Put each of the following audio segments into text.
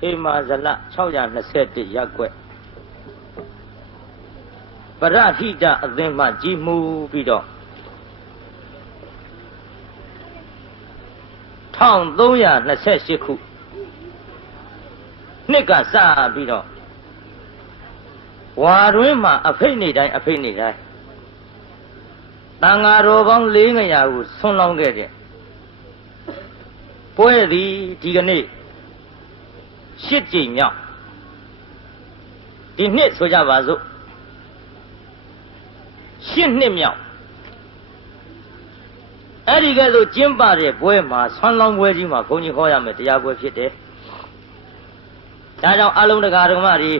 ဟေမာဇလ621ရပ်ကွက်ပရဟိတအသင်းမှကြီးမှုပြီးတော့1328ခုနှစ်ကစပြီးတော့ဝါတွင်းမှာအဖိတ်နေတိုင်းတန်ဃာတော်ပေါင်း400ကိုဆွန်းလောင်းခဲ့တဲ့ပွဲသည်ဒီကနေ့8ကြိမ်မြောက်ဒီနှစ်ဆိုကြပါစို့8နှစ်မြောက်အဲ့ဒီကဲ့သို့ကျင်းပတဲ့ပွဲမှာဆွမ်းလောင်းပွဲကြီးမှာဘုန်းကြီးဟောရမယ်တရားပွဲဖြစ်တယ်ဒါကြောင့်အလုံးတကာဓမ္မတွေ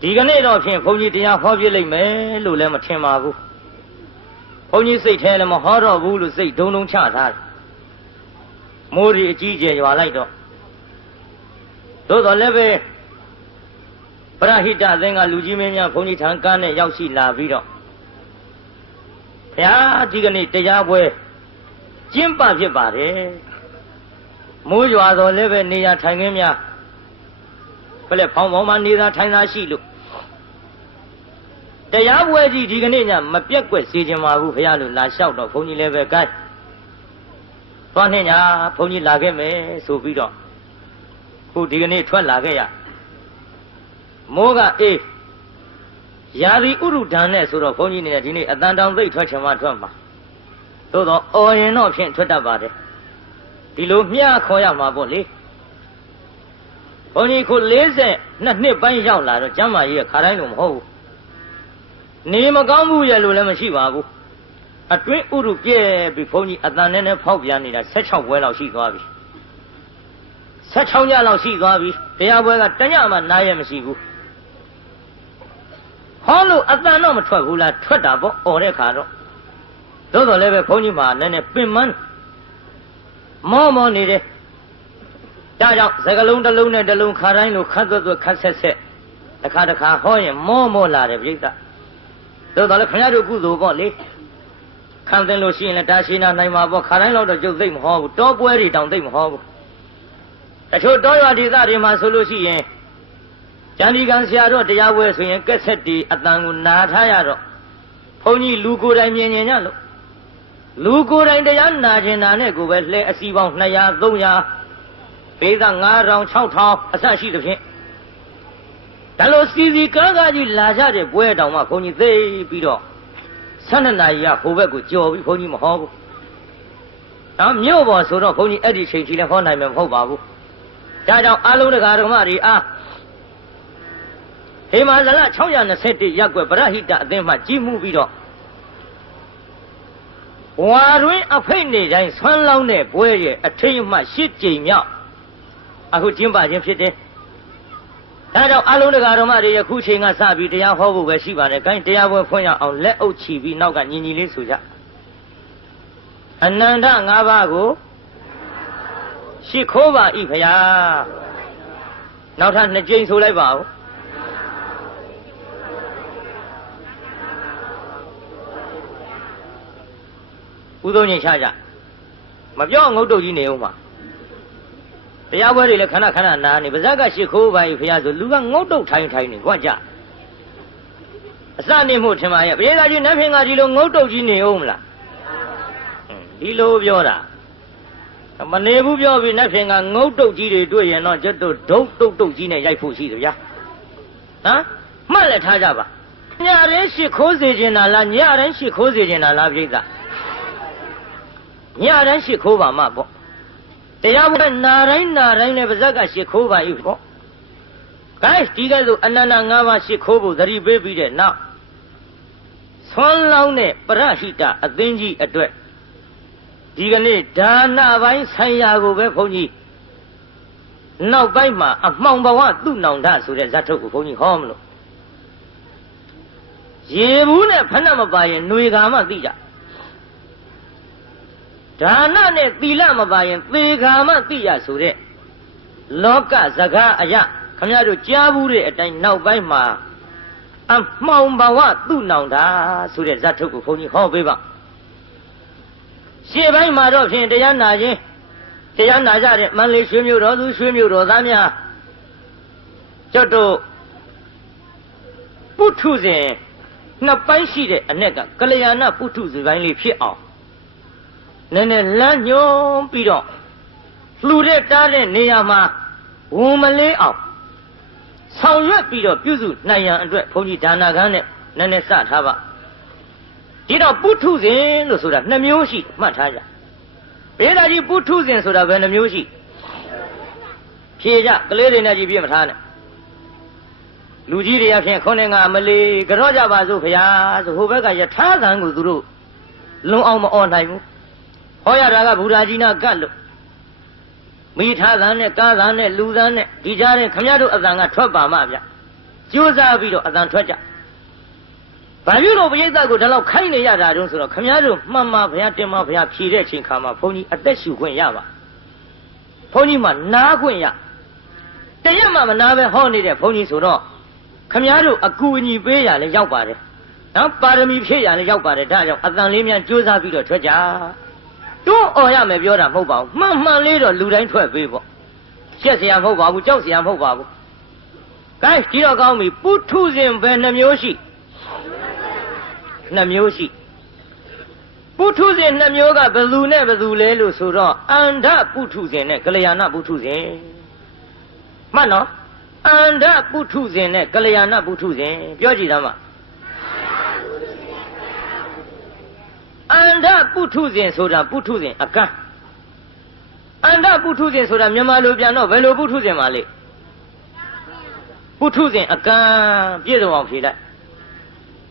ဒီကနေ့တော့ဖြင့်ဘုန်းကြီးတရားဟောပြလိမ့်မယ်လို့လည်းမထင်ပါဘူးဘုန်းကြီးစိတ်ထဲလည်းမဟောတော့ဘူးလို့စိတ်ဒုံဒုံချထားတယ်မိုးရီအကြီးကျယ်ရွာလိုက်တော့သို့တော်လည်းပဲပရဟိတအသင်းကလူကြီးမင်းများဘုန်းကြီးထံကားနဲ့ရောက်ရှိလာပြီးတော့ဘုရားဒီကနေ့တရားပွဲကျင်းပဖြစ်ပါတယ်မိုးရွာတော်လည်းပဲနေရာထိုင်ခင်းများဘယ်လဲဖောင်းဖောင်းမှနေသာထိုင်သာရှိလို့တရားပွဲကြီးဒီကနေ့ညမပြက်ကွက်စေခြင်းပါဘူးဘုရားလို့လာလျှောက်တော့ဘုန်းကြီးလည်းပဲကိုင်းသွားနေညာဘုန်းကြီးလာခဲ့မယ်ဆိုပြီးတော့ခုဒီကနေ့ထွက်လာခဲ့ရမိုးကအေးရာသီဥရုဒဏ်နဲ့ဆိုတော့ဘုန်းကြီးနေဒီနေ့အတန်တောင်သိပ်ထွက်ချင်မှထွက်မှာသို့တော့အော်ရင်တော့ဖြင့်ထွက်တတ်ပါတယ်ဒီလိုမျှခေါ်ရမှာပေါ့လေဘုန်းကြီးခု42နှစ်ပိုင်းရောက်လာတော့ကျမ်းမာရေးခါတိုင်းလို့မဟုတ်ဘူးနေမကောင်းဘူးရဲ့လို့လည်းမရှိပါဘူးအတွင်းဥရုပြဲပြီးဘုန်းကြီးအတန်နဲ့ဖောက်ပြန်နေတာ16ပွဲလောက်ရှိသွားပြီ16ညလောက်ရှိသွားပြီတရားပွဲကတညမှနားရမရှိဘူးဟောလို့အတန်တော့မထွက်ဘူးလားထွက်တာပေါ့អော်တဲ့ခါတော့သို့တော်လည်းပဲဘုန်းကြီးမှာနည်းနည်းပင်မမောနေတယ်ဒါကြောင့်စကလုံးတစ်လုံးနဲ့တစ်လုံးခါတိုင်းလိုခတ်သွက်ခတ်ဆက်တစ်ခါဟောရင်မောလာတယ်ပြိဿသို့တော်လည်းခင်ဗျားတို့ကုသိုလ်ပေါ့လေခံသိလို့ရှိရင်လည်းတာရှိနာနိုင်မှာပေါ့ခါတိုင်းတော့ကျုပ်သိမ့်မဟောဘူးတောပွဲတွေတောင်သိမ့်မဟောဘူးတချို့တောရွာဒေသတွေမှာဆိုလို့ရှိရင်ကျန်ဒီကံဆရာတော်တရားပွဲဆိုရင်ကက်ဆက်တီအတန်ကိုနာထားရတော့ဘုန်းကြီးလူကိုယ်တိုင်မြင်ညလို့လူကိုယ်တိုင်တရားနာကျင်တာနဲ့ကိုပဲလှဲအစီပေါင်း200 300ပေသာ9000 6000အစရှိသဖြင့်ဒါလို့စီကားကြီးလာကြတဲ့ပွဲတောင်မှဘုန်းကြီးသိပြီးတော့12နာရီကဟိုဘက်ကိုကြော်ပြီးဘုန်းကြီးမဟောဘူးနောက်မြို့ပေါ်ဆိုတော့ဘုန်းကြီးအဲ့ဒီချိန်ကြီးလည်းဟောနိုင်မှာမဟုတ်ပါဘူးဒါကြောင့်အလုံးတကာဓမ္မတွေအားဟေမာဇလ621ရပ်ကွက်ပရဟိတအသင်းမှကြီးမှုပြီးတော့ဝါတွင်အဖိတ်နေတိုင်းဆွမ်းလောင်းတဲ့ပွဲရဲ့အထိတ်မှ8ကြိမ်မြောက်အခုကျင်းပခြင်းဖြစ်တယ်ဒါကြောင့်အလုံးတကာဓမ္မတွေယခုချိန်ကစပြီးတရားဟောဖို့ပဲရှိပါတယ်။ကိုင်းတရားပွဲဖွင့်ရအောင်လက်အုပ်ချီပြီးနောက်ကညီညီလေးဆိုကြအနန္တ5ပါးကိုရှိခိုးပါ၏ဖရာနောက်ထပ်2ကြိမ်ဆိုလိုက်ပါဦးဥသုံးညချကြမပြောငုတ်တုတ်ကြီးနေဦးမှာတရားပွဲတွေလည်းခဏနာနေပါဇက်ကရှိခိုးပါ၏ဖရာဆိုလူကငုတ်တုတ်ထိုင်နေကြွကြအစနေမှုထင်ပါရဲ့ပရိသတ်ကြီးနတ်ဖင်ကဒီလိုငုတ်တုတ်ကြီးနေဦးမလားဒီလိုပြောတာမနေဘူးပြောပြီးနတ်ဖင်ကငုတ်တုတ်ကြီးတွေတွေ့ရင်တော့ကျွတ်တို့ဒုတ်တုတ်ကြီးနဲ့ရိုက်ဖို့ရှိတယ်ဗျာဟမ်မှတ်လက်ထားကြပါညရင်ရှိခိုးစေခြင်းလားညရင်ရှိခိုးစေခြင်းလားပြိဿညရင်ရှိခိုးပါမှပေါ့တရားပွဲနာတိုင်းနဲ့ပါဇက်ကရှိခိုးပါ၏ပေါ့ဂိုင်းဒီကဲဆိုအနန္တ5ပါးရှိခိုးဖို့သတိပေးပြီးတဲ့နောက်ဆွမ်းလောင်းတဲ့ပရဟိတအသင်းကြီးအတွက်ဒီကနေ့ဒါနပိုင်းဆိုင်ရာကိုပဲဘုန်းကြီးနောက်ပိုင်းမှာအမှောင်ဘဝသူ့နောင်တဆိုတဲ့ဇတ်ထုတ်ကိုဘုန်းကြီးဟောမလို့ရေဘူးနဲ့ဖဏမပါရင်ຫນွေကာမှသိကြဒါနနဲ့သီလမပါရင်သေကာမှသိရဆိုတဲ့လောကစကားအရာခင်ဗျားတို့ကြားဘူးတဲ့အတိုင်းနောက်ပိုင်းမှာအမှောင်ဘဝသူ့နောင်တဆိုတဲ့ဇတ်ထုတ်ကိုဘုန်းကြီးဟောပေးပါရှေ့ပိုင်းမှာတော့ဖြင့်တရားနာခြင်း တရားနာကြတဲ့မန္တလေးရွှေမြို့တော်သူရွှေမြို့တော်သားများကျွတ်တို့ပုထုဇဉ်နှစ်ပိုင်းရှိတဲ့အ내ကကလျာဏပုထုဇဉ်ပိုင်းလေးဖြစ်အောင်နည်းနည်းလမ်းညွှန်ပြီးတော့လှူတဲ့တားတဲ့နေရာမှာဝန်မလေးအောင်ဆောင်ရွက်ပြီးတော့ပြုစုနိုင်ရန်အတွက်ဘုန်းကြီးဒါနာကန်းနဲ့နည်းနည်းစထားပါဒီတော့ပုထုဇဉ်လို့ဆိုတာ2မျိုးရှိမှတ်ထားကြဘေးသားကြီးပုထုဇဉ်ဆိုတာဘယ်နှမျိုးရှိဖြေကြကလေးတွေနဲ့ကြီးပြမထားနဲ့လူကြီးတွေအဖြစ်ခေါင်းငါမလေးကြော့ကြပါစို့ခရားဆိုဟိုဘက်ကယထာသံကိုသူတို့လုံအောင်မអော်နိုင်ဘူးဟောရတာကဘုရားကြီးနာကတ်လို့မိထားသံနဲ့ကားသံနဲ့လူသံနဲ့ဒီကြားတဲ့ခမရတို့အသံကထွက်ပါမှဗျကြိုးစားပြီးတော့အသံထွက်ကြဘာလို့လို့ပရိသတ်ကိုဒီလောက်ခိုင်းနေရတာတုံးဆိုတော့ခမရတို့မှန်မှဘုရားတင်မှဘုရားဖြေတဲ့အချိန်ခါမှာဘုန်းကြီးအသက်ရှူခွင့်ရပါဘုန်းကြီးမှနားခွင့်ရတရက်မှမနာပဲဟောနေတဲ့ဘုန်းကြီးဆိုတော့ခမရတို့အကူအညီပေးရလဲရောက်ပါတယ်နော်ပါရမီဖြည့်ရလဲရောက်ပါတယ်ဒါကြောင့်အသံလေးများကြိုးစားပြီးတော့ထွက်ကြတွန်းអော်ရမယ်ပြောတာမဟုတ်ပါဘူးမှန်မှန်လေးတော့လူတိုင်းထွက်ပေးပေါ့ရှက်เสียမဟုတ်ပါဘူးကြောက်เสียမဟုတ်ပါဘူးကဲဒီတော့ကောင်းပြီပုထုဇဉ်ပဲ2မျိုးရှိ2မျိုးရှိပုထုဇဉ်2မျိုးကဘယ်သူနဲ့ဘယ်သူလဲလို့ဆိုတော့အန္ဓပုထုဇဉ်နဲ့ကလျာဏပုထုဇဉ်မှတ်နော်အန္ဓပုထုဇဉ်နဲ့ကလျာဏပုထုဇဉ်ပြောကြည့်သားမအန္ဓပုထုဇဉ်ဆိုတာပုထုဇဉ်အကန့်အန္ဓပုထုဇဉ်ဆိုတာမြန်မာလိုပြန်တော့ဘယ်လိုပုထုဇဉ်ပါလဲပုထုဇဉ်အကန့်ပြည့်စုံအောင်ဖြေလိုက်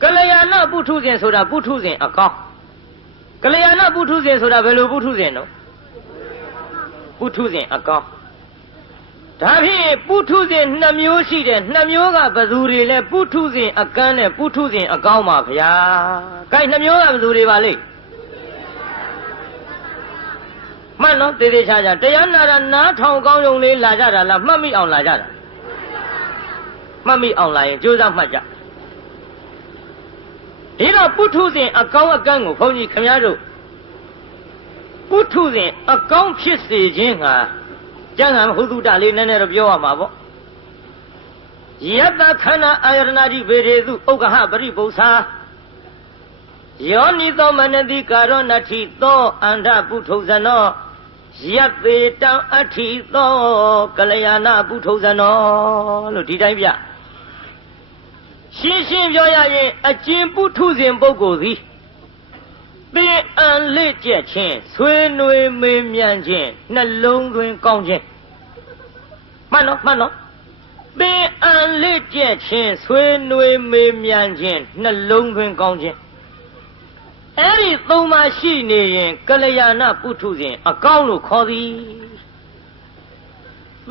ကလျာဏပုထုဇဉ်ဆိုတာပုထုဇဉ်အကောင်းကလျာဏပုထုဇဉ်ဆိုတာဘယ်လိုပုထုဇဉ်နော်ပုထုဇဉ်အကောင်းဒါဖြင့်ပုထုဇဉ်2မျိုးရှိတယ်2မျိုးကဘယ်သူတွေလဲပုထုဇဉ်အကန့်နဲ့ပုထုဇဉ်အကောင်းပါဗျာ။ကိုင်2မျိုးကဘယ်သူတွေပါလဲမှန်နော်တေသေးချာချာတရားနာတာနားထောင်ကောင်းုံလေးလာကြတာလားမှတ်မိအောင်လာကြတာမှတ်မိအောင်လာရင်ကြိုးစားမှတ်ကြဒီတော့ပုထုဇဉ်အကောင်းအကန့်ကိုဘုန်းကြီးခင်ဗျားတို့ပုထုဇဉ်အကောင်းဖြစ်စေခြင်းဟာကျမ်းဂန်ဟုသုတလေးနည်းနည်းတော့ပြောရမှာပေါ့ယတ္တခန္ဓာအာယတနာတိဗေဒေသုဥက္ကဟပရိပု္ပ္ပာယောနိသောမနတိကာရောနတ္ထိသောအန္ဓပုထုဇနောယတ္တေတံအဋ္ဌိသောကလျာဏပုထုဇနောလို့ဒီတိုင်းပြရှင်းရှင်းပြောရရင်အကျဉ်ပုထုဇဉ်ပုဂ္ဂိုလ်သည်ပင်အံလက်ကျက်ခြင်းဆွေးနွေးမေးမြန်းခြင်းနှလုံးသွင်းကောင်းခြင်းမှန်နော်မှန်နော်ပင်အံလက်ကျက်ခြင်းဆွေးနွေးမေးမြန်းခြင်းနှလုံးသွင်းကောင်းခြင်းအဲ့ဒီ3ပါးရှိနေရင်ကလျာဏပုထုဇဉ်အကောင်းလို့ခေါ်သည်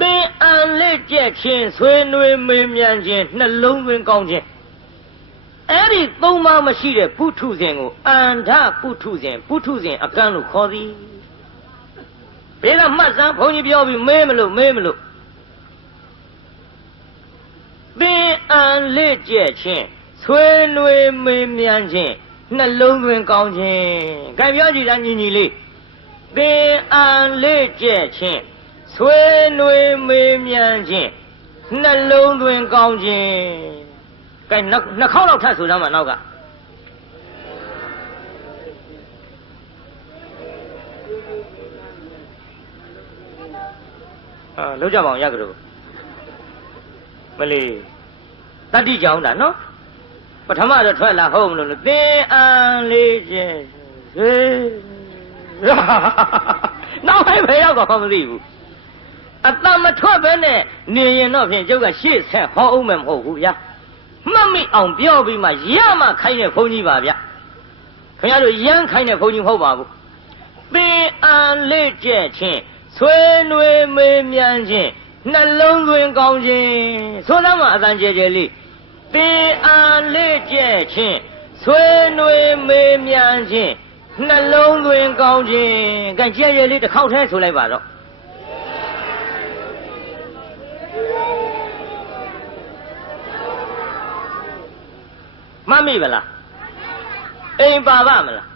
ပင်အံလက်ကျက်ခြင်းဆွေးနွေးမေးမြန်းခြင်းနှလုံးသွင်းကောင်းခြင်းအဲ့ဒီ3ပါးမရှိတဲ့ပုထုဇဉ်ကိုအန္ဓပုထုဇဉ်အကန့်လို့ခေါ်သည်ဘယ်ကမှတ်စမ်းဘုန်းကြီးပြောပြီးမေးမလို့ပင်အံလက်ကျက်ခြင်းဆွေးနွေးမေးမြန်းခြင်းနှလုံးသွင်းကောင်းခြင်းကြိုင်ပြောကြည့်တာညီညီလေးပင်အံလက်ကျက်ခြင်းဆွေးနွေးမေးမြန်းခြင်းနှလုံးသွင်းကောင်းခြင်းကဲနှစ်ခေါက်လောက်ထပ်ဆိုသားမှာနောက်ကလောက်ကြပါအောင်ရကြလို့မလေးတတိကြောင်းတာနော်ပထမတော့ထွက်လာဟုတ်မလို့သင်အံလေးခြင်းဟေးနောက်ပိုင်းဘယ်ရောက်တော့မသိဘူးအတမထွက်ပဲနဲ့နေရင်တော့ဖြင့်ကျုပ်ကရှေ့ဆက်ဟောအောင်မယ်မဟုတ်ဘူးဗျာမှတ်မိအောင်ပြောပြီးမှရမှခိုင်းတဲ့ဘုန်းကြီးပါဗျခင်ဗျားတို့ရမ်းခိုင်းတဲ့ဘုန်းကြီးမဟုတ်ပါဘူးပင်အံလေးကျက်ခြင်းဆွေးနွေးမေးမြန်းခြင်းနှလုံးသွင်းကောင်းခြင်းဆိုသားမှာအတန်ကျဲကျဲလေးပင်အံလေးကျက်ခြင်းဆွေးနွေးမေးမြန်းခြင်းနှလုံးသွင်းကောင်းခြင်းကဲကျဲကျဲလေးတစ်ခေါက်တည်းဆိုလိုက်ပါတော့မှတ်မိဗလားအိမ်ပါပါမလား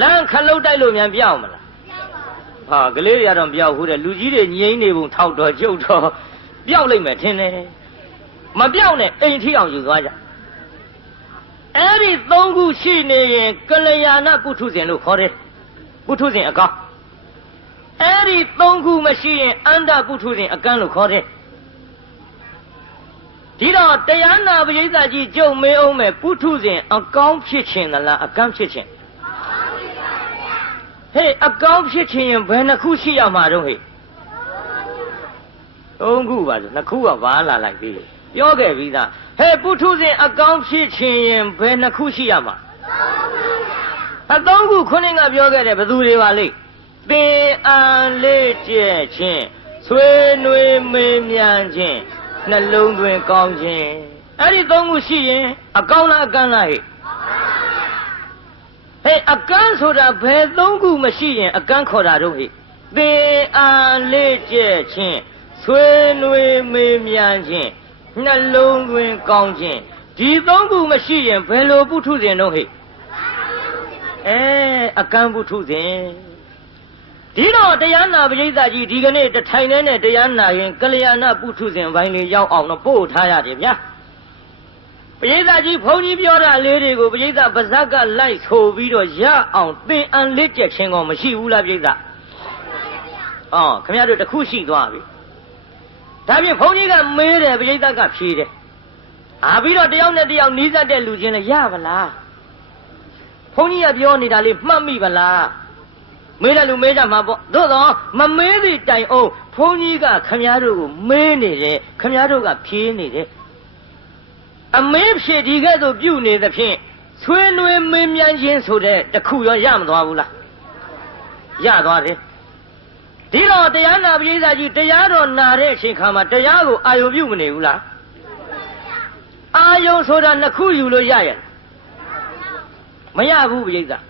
လမ်းခလုတ်တိုက်လို့မြန်ပြောင်းမလားဟ ဟာကလေးတွေကတော့ပြောက်ဟုတ်တယ်လူကြီးတွေငိမ့်နေပုံထောက်တော့ကျုပ်တော့ပြောက်လိုက်မယ်ထင်တယ်မပြောက်နဲ့အိမ်ထီအောင်ယူသွားကြအဲ့ဒီသုံးခုရှိနေရင်ကလျာဏပုထုဇဉ်လို့ခေါ်တယ်ပုထုဇဉ်အကောင်အဲ့ဒီသုံးခုမရှိရင်အန္တပုထုဇဉ်အကန့်လို့ခေါ်တယ်ဒီတော့တရားနာပရိသတ်ကြီးကြုံမေးအောင်မယ်ပုထုဇဉ်အကောင်ဖြစ်ခြင်းသလားအကန့်ဖြစ်ခြင်းဟေးအကောင်ဖြစ်ခြင်းရင်ဘယ်နှခုရှိရမှာတော့ဟေးသုံးခုပါဆိုနှစ်ခုကဘာလာလိုက်ပြီပြောခဲ့ပြီးသားဟဲ့ပုထုဇဉ်အကောင်ဖြစ်ခြင်းရင်ဘယ်နှခုရှိရမှာသုံးခုခုနကပြောခဲ့တယ်ဘယ်သူတွေပါလိမ့်သင်အန်လေးကျဲခြင်းဆွေးနွေးမေးမြန်းခြင်းနှလုံးသွင်းကောင်းခြင်းအဲ့ဒီသုံးခုရှိရင်အကောင်လားအကန့်လားဟဲ့ဟဲ့အကန့်ဆိုတာဘယ်သုံးခုမရှိရင်အကန့်ခေါ်တာတော့ဟဲ့သင်အန်လေးကျဲခြင်းဆွေးနွေးမေးမြန်းခြင်းနှလုံးသွင်းကောင်းခြင်းဒီသုံးခုမရှိရင်ဘယ်လိုပုထုဇဉ်တော့ဟဲ့အကန့်ပုထုဇဉ်ဒီတော့တရားနာပရိသတ်ကြီးဒီကနေ့တထိုင်နဲ့တရားနာရင်ကလျာဏပုထုဇဉ်ဘိုင်းလေးရောက်အောင်တော့ပို့ထားရတယ်ဗျာပရိသတ်ကြီးဘုန်းကြီးပြောတာလေးတွေကိုပရိသတ်ပါဇက်ကလိုက်ဆိုပြီးတော့ရအောင်သင်အန်လက်ကျက်ခြင်းကောမရှိဘူးလားပရိသတ်ခင်ဗျားတို့တခုရှိသွားပြီဒါဖြင့်ဘုန်းကြီးကမေးတယ်ပရိသတ်ကဖြေတယ်ပြီးတော့တယောက်နဲ့တယောက်နီးစပ်တဲ့လူချင်းလည်းရပါလားဘုန်းကြီးကပြောနေတာလေးမှတ်မိပါလားမေးတယ်လူမေးကြမှာပေါ့သို့တော့မမေးသည့်တိုင်အောင်ဘုန်းကြီးကခမည်းတော်ကိုမေးနေတယ်ခမည်းတော်ကဖြေနေတယ်အမေးဖြေဒီကဲ့သို့ပြုနေသဖြင့်ဆွေးနွေးမေးမြန်းခြင်းဆိုတဲ့တခုရောရမသွားဘူးလားရသွားတယ်ဒီတော့တရားနာပရိသတ်ကြီးတရားတော်နာတဲ့အချိန်ခါမှာတရားကိုအာယုံပြုမနေဘူးလားအာယုံဆိုတာနှစ်ခုယူလို့ရရဲ့မရဘူးပရိသတ်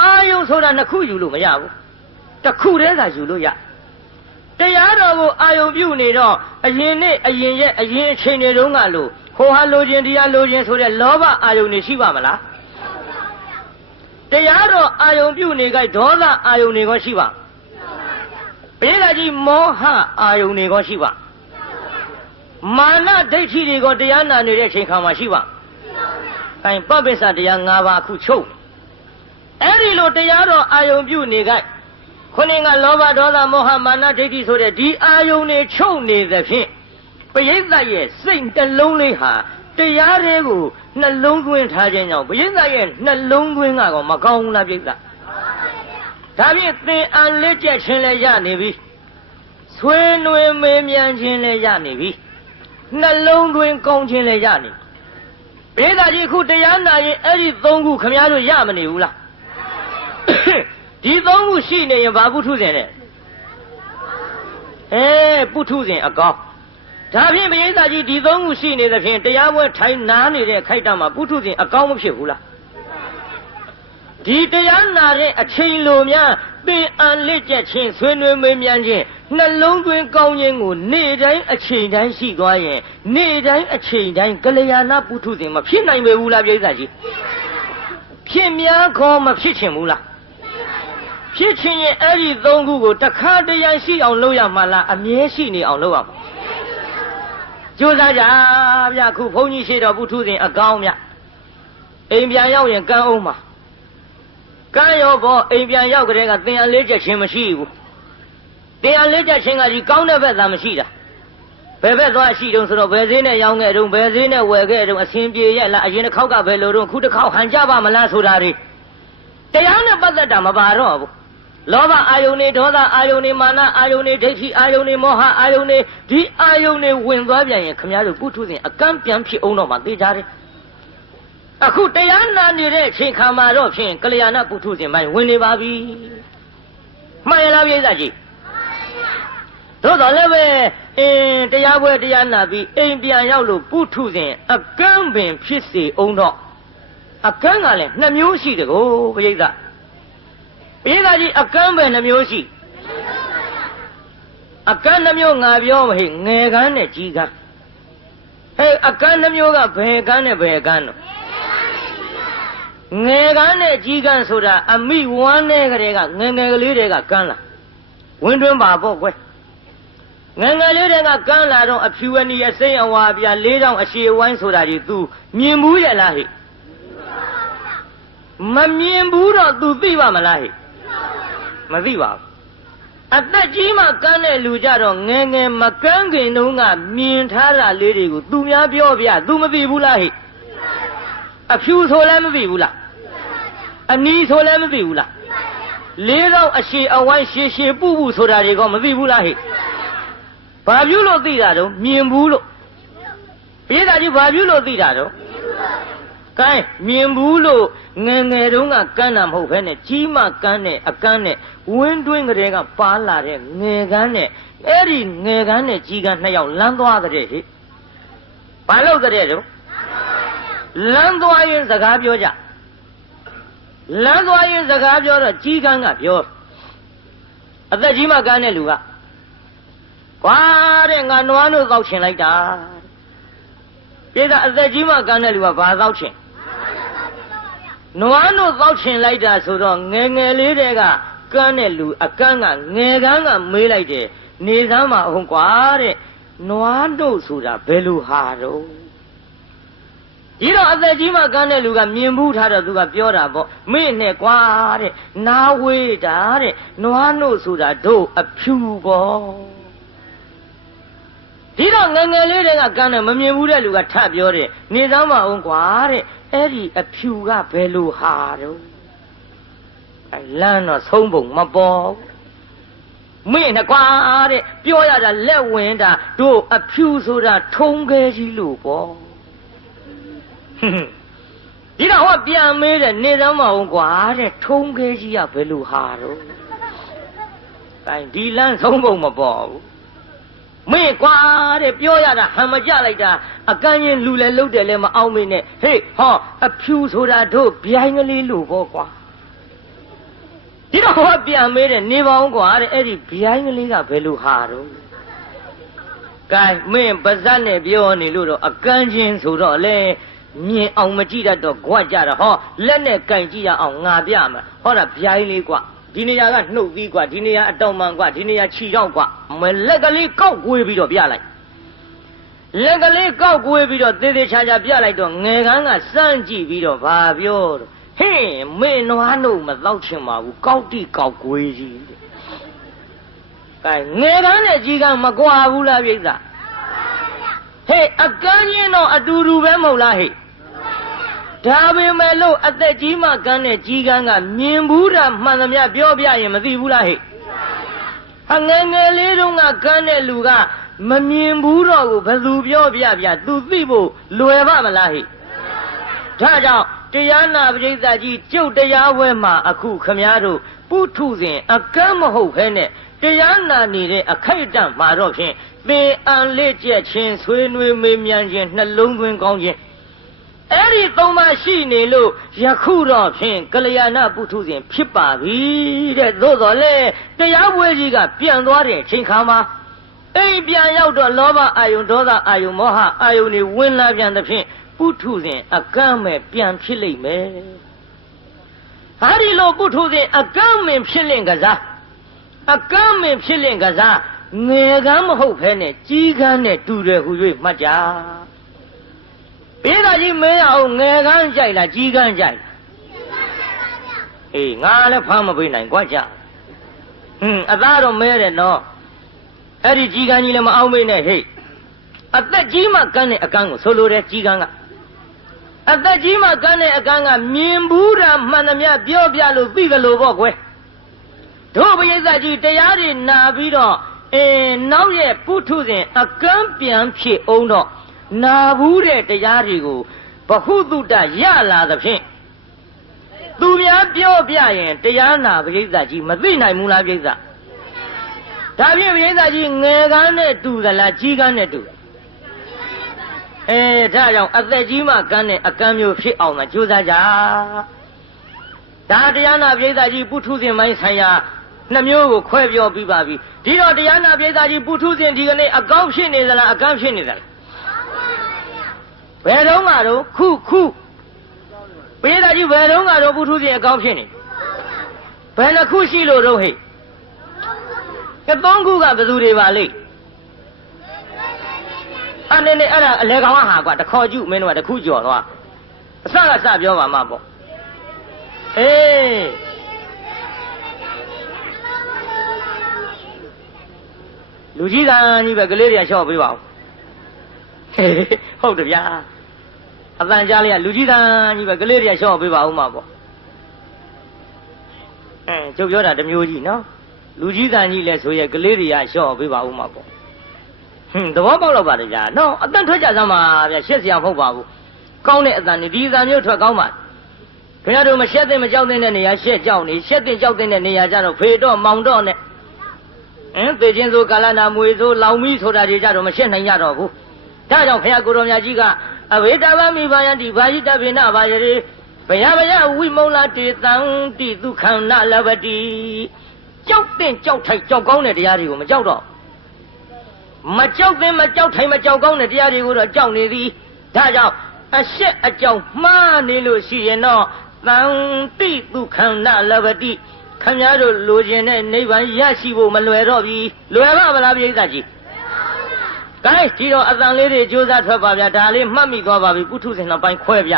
အာယုံဆိုတာနှစ်ခုယူလို့မရဘူးတစ်ခုတည်းသာယူလို့ရတရားတော်ကိုအာယုံပြုနေတော့အရင်နဲ့အရင်ရဲ့အရင်အချိန်တွေတုန်းကလို့ဟိုဟာလိုခြင်းတရားလိုခြင်းဆိုတဲ့လောဘအာယုံတွေရှိပါမလားတရားတော်အာယုံပြုနေကြဒေါသအာယုံတွေကောရှိပါဘိဓါကြီးမောဟအာယုန်တွေကိုရှိပါမာနဒိဋ္ဌိတွေကိုတရားနာနေတဲ့အချိန်ခါမှာရှိပါအဲပပိစ္ဆတရား၅ပါးအခုချုပ်အဲ့ဒီလိုတရားတော်အာယုန်ပြုနေကြခုနကလောဘဒေါသမောဟမာနဒိဋ္ဌိဆိုတဲ့ဒီအာယုန်တွေချုပ်နေသဖြင့်ပရိသတ်ရဲ့စိတ်တစ်လုံးလေးဟာတရားတွေကိုနှလုံးသွင်းထားခြင်းကြောင့်ပရိသတ်ရဲ့နှလုံးသွင်းကတော့မကောင်းဘူးလားပရိသတ်ဒါဖြင့်သင်အန်လက်ကျက်ခြင်းလည်းရနေပြီဆွေးနွေးမေးမြန်းခြင်းလည်းရနေပြီနှလုံးသွင်းကောင်းခြင်းလည်းရနေပြီဘိဓါကြီးခုတရားနာရင်အဲ့ဒီသုံးခုခမည်းတော်ရမနေဘူးလားဒီသုံးခုရှိနေရင်ဘာပုထုဇဉ်လဲပုထုဇဉ်အကောင်းဒါဖြင့်ဘိဓါကြီးဒီသုံးခုရှိနေသဖြင့်တရားပွဲထိုင်နာနေတဲ့ခိုက်တမှာပုထုဇဉ်အကောင်းမဖြစ်ဘူးလားဒီတရားနာတဲ့အချိန်လိုများသင်အန်လက်ကျက်ခြင်းဆွေးနွေးမေးမြန်းခြင်းနှလုံးသွင်းကောင်းခြင်းကိုနေ့တိုင်းအချိန်တိုင်းရှိသွားရင်နေ့တိုင်းအချိန်တိုင်းကလျာဏပုထုဇဉ်မဖြစ်နိုင်ပေဘူးလားပြိဿကြီးဖြစ်များခေါ်မဖြစ်ချင်ဘူးလားဖြစ်ချင်ရင်အဲ့ဒီသုံးခုကိုတခါတရံရှိအောင်လုပ်ရမှာလားအမြဲရှိနေအောင်လုပ်ရမှာကြိုးစားကြဗျခုဘုန်းကြီးရှိတော်ပုထုဇဉ်အကောင်းမြအိမ်ပြန်ရောက်ရင်ကန်းအောင်မှာကံရောဘောအိမ်ပြန်ရောက်ကြတဲ့ကသင်အလေးချက်ချင်းမရှိဘူးသင်အလေးချက်ချင်းကကြီးကောင်းတဲ့ဘက်သာမရှိတာဘယ်ဘက်သွားရှိတုံးဆိုတော့ဘယ်ဈေးနဲ့ရောင်းခဲ့တုံးဘယ်ဈေးနဲ့ဝယ်ခဲ့တုံးအဆင်ပြေရဲ့လားအရင်တစ်ခေါက်ကဘယ်လိုတုံးခုတစ်ခေါက်ဟန်ကြပါမလားဆိုတာတွေတရားနဲ့ပတ်သက်တာမပါတော့ဘူးလောဘအာယုန်တွေဒေါသအာယုန်တွေမာနအာယုန်တွေဒိဋ္ဌိအာယုန်တွေမောဟအာယုန်တွေဒီအာယုန်တွေဝင်သွားပြန်ရင်ခမည်းတော်ပုထုဇဉ်အကန့်ပြန်ဖြစ်အောင်တော့မှသိကြတယ်အခုတရားနာနေတဲ့အချိန်ခါမှာတော့ဖြင့်ကလျာဏပုထုဇဉ်ပိုင်းဝင်နေပါပြီမှန်ရလားပြိဿကြီးသို့တော်လည်းပဲတရားပွဲတရားနာပြီးအိမ်ပြန်ရောက်လို့ပုထုဇဉ်အကန့်ပင်ဖြစ်စေအောင်တော့အကန့်ကလည်းနှစ်မျိုးရှိတယ်ကိုပြိဿကြီးအကန့်ပင်နှစ်မျိုးရှိအကန့်နှစ်မျိုးငါပြောမဟိငယ်ကန်းနဲ့ကြီးကန်းဟဲ့အကန့်နှစ်မျိုးကဘယ်ကန်းနဲ့ဘယ်ကန်းတော့ ငယ်ကန်းနဲ့ကြီးကန်းဆိုတာအမိဝမ်းနဲ့ကလေးကငယ်ငယ်ကလေးတွေကကန်းလာဝင်းတွင်းပါပေါ့ကွယ်ငယ်ငယ်လေးတွေကကန်းလာတော့အဖြူအနီအစိမ့်အဝါပြ၄တောင်အရှည်ဝိုင်းဆိုတာကြီး तू မြင်ဘူးရဲ့လားဟိမမြင်ဘူးတော့ तू သိပါမလားဟိမသိပါဘူးအသက်ကြီးမှကန်းတဲ့လူကြတော့ငယ်ငယ်မကန်းခင်တုန်းကမြင်ထားတာလေးတွေကို तू များပြောပြ तू မသိဘူးလားဟိအဖြူဆိုလည်းမသိဘူးလားအနီဆိုလည်းမသိဘူးလားလေးတော့အရှည်အဝိုင်းရှည်ရှည်ပူပူဆိုတာတွေကမသိဘူးလားဟိဘာပြုလို့သိတာတော့မြင်ဘူးလို့ပြေးတာကြီးဘာပြုလို့သိတာတော့ကဲမြင်ဘူးလို့ငယ်ငယ်တုန်းကကန်းတာမဟုတ်ဘဲနဲ့ကြီးမှကန်းတဲ့အကန်းနဲ့ဝင်းတွင်းကလေးကပါလာတဲ့ငယ်ကန်းနဲ့အဲ့ဒီငယ်ကန်းနဲ့ကြီးကန်းနှစ်ယောက်လမ်းသွားတဲ့ဟိဘာလို့တဲ့တော့လမ်းသွားရင်စကားပြောကြလမ်းသွားရင်စကားပြောတော့ကြီးကန်းကပြောအသက်ကြီးမှကန်းတဲ့လူကကွာတဲ့ငါနွားတို့သောက်ချင်လိုက်တာပြေးတာအသက်ကြီးမှကန်းတဲ့လူကဘာသောက်ချင်နွားတို့သောက်ချင်လိုက်တာဆိုတော့ငယ်ငယ်လေးတွေကကန်းတဲ့လူအကန်းကငယ်ကန်းကမေးလိုက်တယ်နေစမ်းမအောင်ကွာတဲ့နွားတို့ဆိုတာဘယ်လိုဟာတော့ဒီတော့အသက်ကြီးမှကန်းတဲ့လူကမြင်ဘူးထားတော့သူကပြောတာပေါ့မေ့နဲ့ကွာတဲ့နားဝေးတာတဲ့နွားတို့ဆိုတာတို့အဖြူပေါ့ဒီတော့ငယ်ငယ်လေးတွေကကန်းတယ်မမြင်ဘူးတဲ့လူကထပ်ပြောတယ်နေစမ်းမအောင်ကွာတဲ့အဲ့ဒီအဖြူကဘယ်လိုဟာတော့လမ်းတော့ဆုံးပုံမပေါ်မင်းနဲ့ကွာတဲ့ပြောရတာလက်ဝင်တာတို့အဖြူဆိုတာထုံးခဲကြီးလို့ပေါ့ဒီတော့ဟောပြန်မေးတဲ့နေစမ်းမအောင်ကွာတဲ့ထုံးခဲကြီးကဘယ်လိုဟာတော့ဒီလမ်းဆုံးပုံမပေါ်ဘူးမင်းကွာတဲ့ပြောရတာဟန်မကြလိုက်တာအကန်းချင်းလူလည်းလှုပ်တယ်လည်းမအောင်မင်းနဲ့ဟေးဟောအဖြူဆိုတာတို့ဗျိုင်းကလေးလို့ပေါ့ကွာဒီတော့ဟောပြန်မေးတယ်နေပါအောင်ကွာတဲ့အဲ့ဒီဗျိုင်းကလေးကဘယ်လိုဟာတော့ကဲမင်းပါဇက်နဲ့ပြောနေလို့တော့အကန်းချင်းဆိုတော့လေမြင်အောင်မကြည့်တတ်တော့ကြွကြတာဟောလက်နဲ့ကင်ကြည့်ရအောင်ငါပြမှာဟောတာဗျိုင်းလေးကွာဒီနေရာကနှုတ်သီးกว่าဒီနေရာအတောင်မှန်กว่าဒီနေရာခြိတော့กว่าမလက်ကလေးကောက်ကွေးပြီးတော့ပြလိုက်လက်ကလေးကောက်ကွေးပြီးတော့သေသေးချာချာပြလိုက်တော့ငယ်ကန်းကစမ်းကြည့်ပြီးတော့ဘာပြောတော့ဟင်းမင်းနွားတို့မတော့ချင်ပါဘူးကောက်တိကောက်ကွေးကြီးတဲ့ကဲငယ်ကန်းနဲ့ကြီးကန်းမကွာဘူးလားပြိဿဟေးအကန်းချင်းတော့အတူတူပဲမဟုတ်လားဟေးဒါပေမဲ့လို့အသက်ကြီးမှကန်းတဲ့ကြီးကန်းကမြင်ဘူးတာမှန်သမျှပြောပြရင်မသိဘူးလားဟဲ့ဟာငယ်ငယ်လေးတုန်းကကန်းတဲ့လူကမမြင်ဘူးတော့ကိုဘယ်သူပြောပြပြသူသိဖို့လွယ်ပါမလားဟဲ့ဒါကြောင့်တရားနာပရိသတ်ကြီးကျုပ်တရားဝဲမှာအခုခမည်းတော်ပုထုဇဉ်အကန်းမဟုတ်ခဲနဲ့တရားနာနေတဲ့အခိုက်အတန့်မှာတော့ဖြင့်သင်အံလက်ကျက်ခြင်းဆွေးနွေးမေးမြန်းခြင်းနှလုံးသွင်းကောင်းခြင်းအဲ့ဒီသုံးပါးရှိနေလို့ယခုတော့ဖြင့်ကလျာဏပုထုဇဉ်ဖြစ်ပါပြီတဲ့သို့တော်လေတရားပွဲကြီးကပြန်သွားတဲ့အချိန်ခါမှာအိမ်ပြန်ရောက်တော့လောဘအာယုန်ဒေါသအာယုန်မောဟအာယုန်တွေဝင်လာပြန်တဲ့ဖြင့်ပုထုဇဉ်အကန့်မဲ့ပြန်ဖြစ်လိမ့်မယ်ဟာဒီလိုပုထုဇဉ်အကန့်မင်ဖြစ်လင့်ကစားအကန့်မင်ဖြစ်လင့်ကစားငယ်ကန်းမဟုတ်ဘဲနဲ့ကြီးကန်းနဲ့တူတယ်ဟူ၍မှတ်ကြပြေးတာကြီးမင်းရအောင်ငယ်ကန်းကြိုက်လားကြီးကန်းကြိုက်အေးငါလည်းဖမ်းမပေးနိုင်ကွာကြအသားတော့မဲတယ်နော်အဲ့ဒီကြီးကန်းကြီးလည်းမအောင်မေးနဲ့ဟေ့အသက်ကြီးမှကန်းတဲ့အကန်းကိုဆိုလိုတယ်ကြီးကန်းကအသက်ကြီးမှကန်းတဲ့အကန်းကမြင်ဘူးတာမှန်သမျှပြောပြလို့သိကြလို့ပေါ့ကွယ်တို့ပရိသတ်ကြီးတရားတွေနာပြီးတော့နောက်ရဲ့ပုထုဇဉ်အကန်းပြန်ဖြစ်အောင်တော့နာဘူးတဲ့တရားတွေကိုဘဟုတုတရလာသဖြင့်သူများပြောပြရင်တရားနာပရိသတ်ကြီးမသိနိုင်ဘူးလားပရိသတ်ဒါဖြင့်ပရိသတ်ကြီးငယ်ကန်းနဲ့တူသလားကြီးကန်းနဲ့တူဒါကြောင့်အသက်ကြီးမှကန်းတဲ့အကန်းမျိုးဖြစ်အောင်မှကြိုးစားကြဒါတရားနာပရိသတ်ကြီးပုထုဇဉ်ပိုင်းဆိုင်ရာနှမျိုးကိုခွဲပြောပြီးပါပြီဒီတော့တရားနာပရိသတ်ကြီးပုထုဇဉ်ဒီကနေ့အကောင်းဖြစ်နေသလားအကန်းဖြစ်နေသလားဘယ်တော့မှတော့ခု ပေးတာကြီးဘယ်တော့ကတော့ပုထုဇဉ်အကောင်းဖြစ်နေဘယ်နှခုရှိလို့တော့ဟဲ့ကသုံးခုကဘယ်သူတွေပါလိမ့်အနေနဲ့အဲ့ဒါအလေကောင်ကဟာကွာတခေါ်ကျုမင်းတို့ကတခုကြော်သွားအစကစပြောပါမှာပေါ့အေးလူကြီးသားကြီးပဲကလေးတွေကလျှော့ပေးပါဦးဟုတ်တယ်ဗျာအတန်ကြားလေးကလူကြီးသားကြီးပဲကလေးတွေကလျှော့ပေးပါဦးမှာပေါ့ကျုပ်ပြောတာတစ်မျိုးကြီးနော်လူကြီးသားကြီးလဲဆိုရဲကလေးတွေကလျှော့ပေးပါဦးမှာပေါ့သဘောပေါက်တော့ပါတယ်ဗျာနော်အတန်ထွက်ကြစမ်းပါဗျာရှက်စရာမဟုတ်ပါဘူးကောင်းတဲ့အတန်ဒီအတန်မျိုးထွက်ကောင်းပါခင်ဗျားတို့မရှက်သင့်မကြောက်သင့်တဲ့နေရာရှက်ကြောက်နေရှက်သင့်ကြောက်သင့်တဲ့နေရာကြတော့ဖေတော့မောင်တော့နဲ့သေခြင်းဆိုကာလနာမွေဆိုလောင်မီးဆိုတာတွေကြတော့မရှက်နိုင်ကြတော့ဘူးဒါကြောင့်ဘုရားကိုတော်မြတ်ကြီးကအဝေတဗမိဘာယတိဘာယိတဗေနဘာယရေဘယဘယဝိမုံလာတေတံတိဒုက္ခနာလဘတိကြောက်တဲ့ကြောက်ထိုက်ကြောက်ကောင်းတဲ့တရားတွေကိုမကြောက်တော့မကြောက်တဲ့မကြောက်ထိုင်မကြောက်ကောင်းတဲ့တရားတွေကိုတော့ကြောက်နေသည်ဒါကြောင့်အရှက်အကြောက်မှားနေလို့ရှိရင်တော့တံတိဒုက္ခနာလဘတိခင်ဗျားတို့လိုချင်တဲ့နိဗ္ဗာန်ရရှိဖို့မလွယ်တော့ပြီလွယ်ပါမလားပြိဿကြီးကဲဒီတော့အတန်လေးတွေကြိုးစားထွက်ပါဗျာဒါလေးမှတ်မိသွားပါပြီပုထုဇဉ်နှစ်ပိုင်းခွဲပြ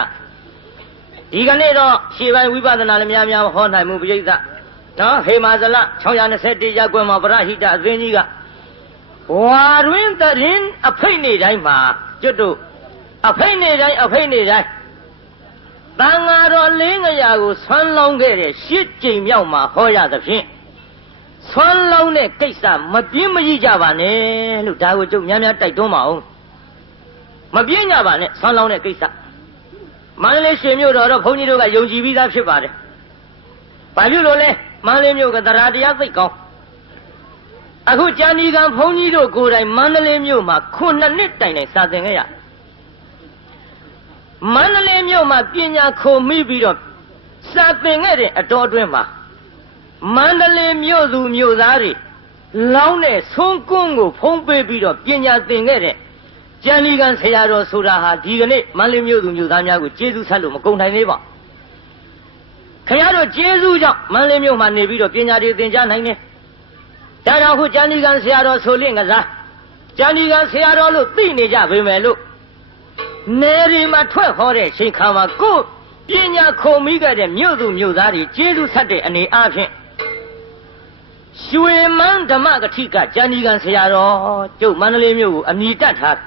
ဒီကနေ့တော့ရှေးပိုင်းဝိပဿနာလည်းများများဟောနိုင်မှုပြိဿနော်ဟေမာဇလ621ရပ်ကွယ်မှာပရဟိတအသင်းကြီးကဝါတွင်တရင်အဖိတ်နေတိုင်းမှာကျွတ်တို့အဖိတ်နေတိုင်းတန်ဃာတော်400ကိုဆွမ်းလောင်းခဲ့တဲ့8ကြိမ်မြောက်မှာဟောရသဖြင့်ဆွမ်းလောင်းတဲ့ကိစ္စမပြင်းမရကြပါနဲ့လို့ဒါကိုကျုပ်များများတိုက်တွန်းပါအောင်မပြင်းကြပါနဲ့ဆွမ်းလောင်းတဲ့ကိစ္စမန္တလေးရွှေမြို့တော်တော့ဘုန်းကြီးတို့ကယုံကြည်ပြီးသားဖြစ်ပါတယ်။ဘာဖြစ်လို့လဲမန္တလေးမြို့ကတရားသိကောင်းအခုကြာဏီကံဘုန်းကြီးတို့ကိုယ်တိုင်မန္တလေးမြို့မှာ9နှစ်တိုင်စာသင်ခဲ့ရမန္တလေးမြို့မှာပညာခုံမိပြီးတော့စာသင်ခဲ့တဲ့အတော်အတွင်းမှာမန္တလေးမြို့သူမြို့သားတွေလောင်းတဲ့ဆုံးကွန်းကိုဖုံးပေးပြီးတော့ပညာသင်ခဲ့တဲ့ကျန်ဒီကံဆရာတော်ဆိုတာဟာဒီကနေ့မန္တလေးမြို့သူမြို့သားများကိုကျေးဇူးဆက်လို့မကုန်နိုင်သေးပါခင်ဗျားတို့ကျေးဇူးကြောင့်မန္တလေးမြို့မှာနေပြီးတော့ပညာတွေသင်ကြားနိုင်တယ်ဒါကြောင့်အခုကျန်ဒီကံဆရာတော်ဆိုလင့်ကစားကျန်ဒီကံဆရာတော်လို့သိနေကြပေမဲ့လို့နေရီမှာထွက်ခေါ်တဲ့ချိန်ခါမှာကိုပညာခုံမိခဲ့တဲ့မြို့သူမြို့သားတွေကျေးဇူးဆက်တဲ့အနေအားဖြင့်ရွှေမန်းဓမ္မကတိကကျန်ဒီကံဆရာတော်ကျုပ်မန္တလေးမြို့ကိုအမိတတ်ထား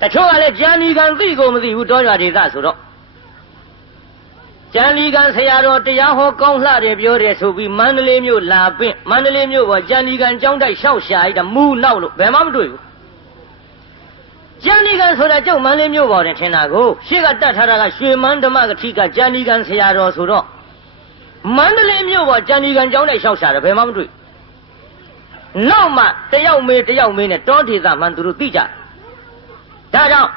တချို့ကလည်းကျန်ဒီကံသိကိုမသိဘူးတောရွာဒေသဆိုတော့ကျန်ဒီကံဆရာတော်တရားဟောကောင်းလှတယ်ပြောတယ်ဆိုပြီးမန္တလေးမြို့လာပင့်မန္တလေးမြို့ပေါ်ကျန်ဒီကံကျောင်းတိုက်လျှောက်ရှာရတာမူနောက်လို့ဘယ်မှမတွေ့ဘူးကျန်ဒီကံဆိုတာကျုပ်မန္တလေးမြို့ပေါ်တယ်ထင်တာကိုရှေ့ကတတ်ထားတာကရွှေမန်းဓမ္မကတိကကျန်ဒီကံဆရာတော်ဆိုတော့မန္တလေးမြို့ပေါ်ကျန်ဒီကံကျောင်းတိုက်လျှောက်ရှာတယ်ဘယ်မှမတွေ့နောက်မှတယောက်မေးနဲ့တောဒေသမှန်သူတို့သိကြဒါကြောင့်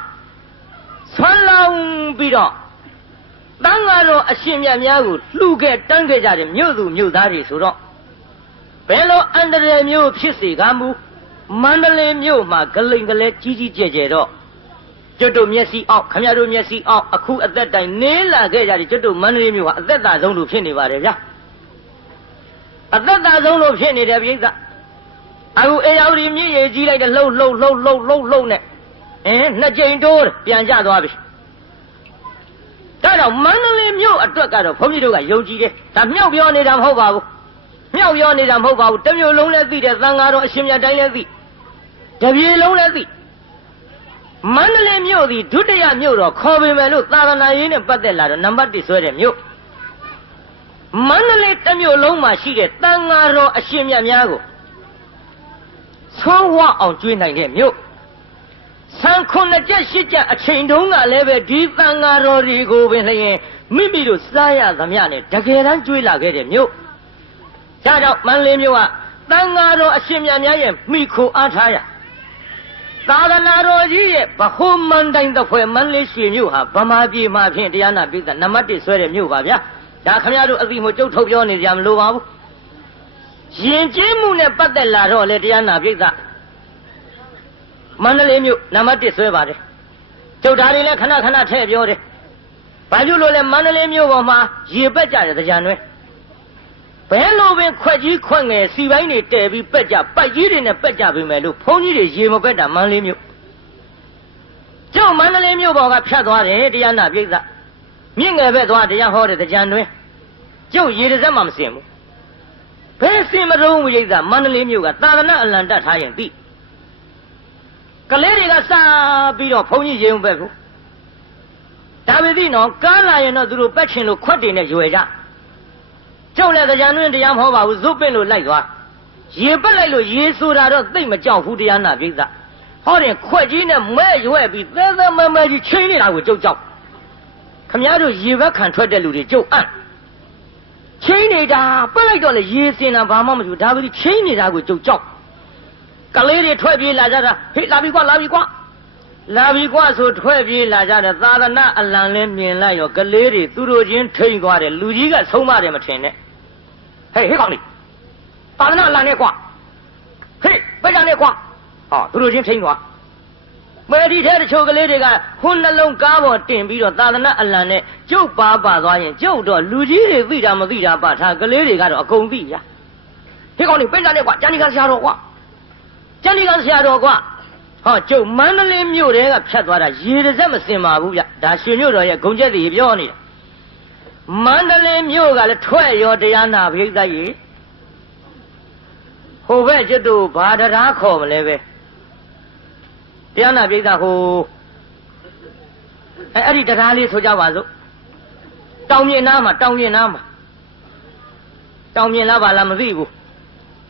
ဆွမ်းလောင်းပြီးတော့တန်ဃာတော်အရှင်မြတ်များကိုလှူခဲ့တန်းခဲ့ကြတဲ့မြို့သူမြို့သားတွေဆိုတော့ဘယ်လိုအန္တရာယ်မျိုးဖြစ်စေကမူမန္တလေးမြို့မှာဂလိန်ကလေးကြီးကျယ်တော့ကျွတ်တို့မျက်စိအောက်ခမရတို့မျက်စိအောက်အခုအသက်တိုင်နေလာခဲ့ကြတယ်ကျွတ်တို့မန္တလေးမြို့ဟာအသက်သာဆုံးလို့ဖြစ်နေပါတယ်ဗျာအသက်သာဆုံးလို့ဖြစ်နေတယ်ပြိဿအခုအေယော်ဒီမြည်ရည်ကြီးလိုက်တဲ့လှုပ်နဲ့နှစ်ကြိမ်တိုးပြန်ကျသွားပြီဒါတော့မန္တလေးမြို့အတွက်ကတော့ဘုန်းကြီးတို့ကယုံကြည်တယ်ဒါမြောက်ပြောနေတာမဟုတ်ပါဘူးမြောက်ပြောနေတာမဟုတ်ပါဘူးတစ်မျိုးလုံးလည်းသိတယ်သံဃာတော်အရှင်မြတ်တိုင်းလည်းသိတပြေလုံးလည်းသိမန္တလေးမြို့သည်ဒုတိယမြို့တော်ခေါ်ပေမဲ့လို့သာသနာရေးနဲ့ပတ်သက်လာတော့နံပါတ်1ဆွဲတဲ့မြို့မန္တလေးတစ်မြို့လုံးမှာရှိတဲ့သံဃာတော်အရှင်မြတ်များကိုဆောင်းဝအောင်ကျွေးနိုင်တဲ့မြို့ဆံ9 ချက်8ချက်အချိန်တုန်းကလည်းပဲဒီသံဃာတော်တွေကိုပင်လျင်မိမိတို့စားရသမျှနဲ့တကယ်တမ်းကျွေးလာခဲ့တဲ့မြို့ဒါကြောင့်မန္တလေးမြို့ကသံဃာတော်အရှင်မြတ်များရဲ့မိခိုအားထားရသာသနာတော်ကြီးရဲ့ဗဟိုမန္တိုင်တစ်ဖွဲမန္တလေးရွှေမြို့ဟာဗမာပြည်မှာဖြင့်တရားနာပိဿနံပါတ်1ဆွဲတဲ့မြို့ပါဗျာဒါခမရတို့အသိမို့ကျုပ်ထုတ်ပြောနေကြမလို့ပါဘူးယဉ်ကျေးမှုနဲ့ပတ်သက်လာတော့လေတရားနာပိဿမန္တလေးမြို့နံပါတ်1ဆွဲပါတယ်ကျုပ်ဓာတ်တွေလည်းခဏထည့်ပြောတယ် ဘာလို့လို့လဲမန္တလေးမြို့ပေါ်မှာရေပက်ကြတဲ့တရားတွင်ဘယ်လိုပင်ခွက်ကြီးခွက်ငယ်စီပိုင်းတွေတဲပြီးပက်ကြပိုက်ကြီးတွေနဲ့ပက်ကြပြီမယ်လို့ဘုန်းကြီးတွေရေမပက်တာမန္တလေးမြို့ကျုပ်မန္တလေးမြို့ပေါ်ကဖြတ်သွားတယ်တရားနာပိဋကမြင့်ငယ်ဘက်သွားတရားဟောတဲ့တရားတွင်ကျုပ်ရေတစ်စက်မှမစင်ဘူးဘယ်စင်မတုံးပိဋကမန္တလေးမြို့ကသာသနာအလံတက်ထားရင်သိကလေးတွေကစားပြီးတော့ဘုန်းကြီးရေုံပက်ဘူးဒါပေမဲ့နော်ကားလာရင်တော့သူတို့ပက်ချင်လို့ခွက်တွေနဲ့ရွယ်ကြကျုပ်လည်းတရားတွင်တရားမဟောပါဘူးဇုတ်ပင့်လို့လိုက်သွားရေပက်လိုက်လို့ရေဆိုတာတော့သိမကြောက်ဘူးတရားနာပိဋကဟောတယ်ခွက်ကြီးနဲ့မဲရွယ်ပြီးသဲသဲမဲမဲကြီးချင်းနေတာကိုကျုပ်ကြောက်ခမည်းတော်ရေဘက်ခံထွက်တဲ့လူတွေကျုပ်အံ့ချင်းနေတာပက်လိုက်တော့လေရေစင်တာဘာမှမဖြစ်ဒါပေမဲ့ချင်းနေတာကိုကျုပ်ကြောက်ကလေးတွေထွက်ပြေးလာကြတာဟေးလာပြီကွာလာပြီကွာလာပြီကွာဆိုထွက်ပြေးလာကြတယ်သာသနာအလံလဲမြင်လိုက်ရောကလေးတွေသူတို့ချင်းထိန်သွားတယ်လူကြီးကဆုံးမတယ်မထင်နဲ့ဟေးကောင်လေးသာသနာအလံနဲ့ကွာဟေးပဲကြနဲ့ကွာဟောသူတို့ချင်းထိန်သွားမေဒီထဲတချို့ကလေးတွေကခွန်းနှလုံးကားပေါ်တင်ပြီးတော့သာသနာအလံနဲ့ကျုပ်ပါသွားရင်ကျုပ်တော့လူကြီးတွေသိတာမသိတာပါထားကလေးတွေကတော့အကုန်သိရဟေးကောင်လေးပဲကြနဲ့ကွာကျန်ဒီကဆရာတော်ကွာကျန်ဒီကဆရာတော်ကွာဟောကျုပ်မန္တလေးမြို့တဲကဖြတ်သွားတာရေတစ်စက်မစင်ပါဘူးဗျဒါရွှေမြို့တော်ရဲ့ဂုံကျက်တွေပြောနေတာမန္တလေးမြို့ကလည်းထွက်ရောတရားနာပိဋကကြီးဟိုဘက်ကျွတ်တို့ဘာတရားခေါ်မလဲပဲတရားနာပိဋကဟိုအဲ့ဒီတရားလေးဆိုကြပါစို့တောင်မြင်နားမှာတောင်မြင်လားပါလားမသိဘူး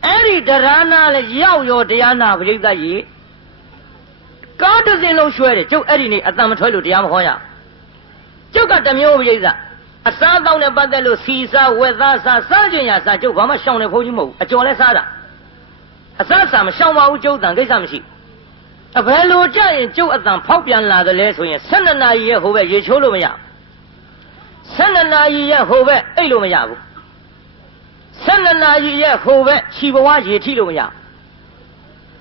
အဲ့ဒီတရားနာလဲရောက်ရောတရားနာပိဋကကြီးကားတစ်စင်းလုံးရွှဲတယ်ကျုပ်အဲ့ဒီနေ့အတန်မထွက်လို့တရားမဟောရကျုပ်ကတမျိုးပိဋကအစားတောင်းနဲ့ပတ်သက်လို့စီစားဝက်သားစားကျင်ရစားကျုပ်ဘာမှရှောင်နေဖို့ကြီးမဟုတ်ဘူးအကျော်လဲစားတာအစားစားမရှောင်ပါဘူးကျုပ်တန်ကိစ္စမရှိအဘယ်လိုကြရင်ကျုပ်အတန်ဖောက်ပြန်လာတယ်လဲဆိုရင်12နာရီရဲ့ဟိုဘက်ရေချိုးလို့မရ12နာရီရဲ့ဟိုဘက်အိတ်လို့မရဘူး12နာရီရဲ့ဟိုဘက်ခြီဘဝရေထိလို့မရ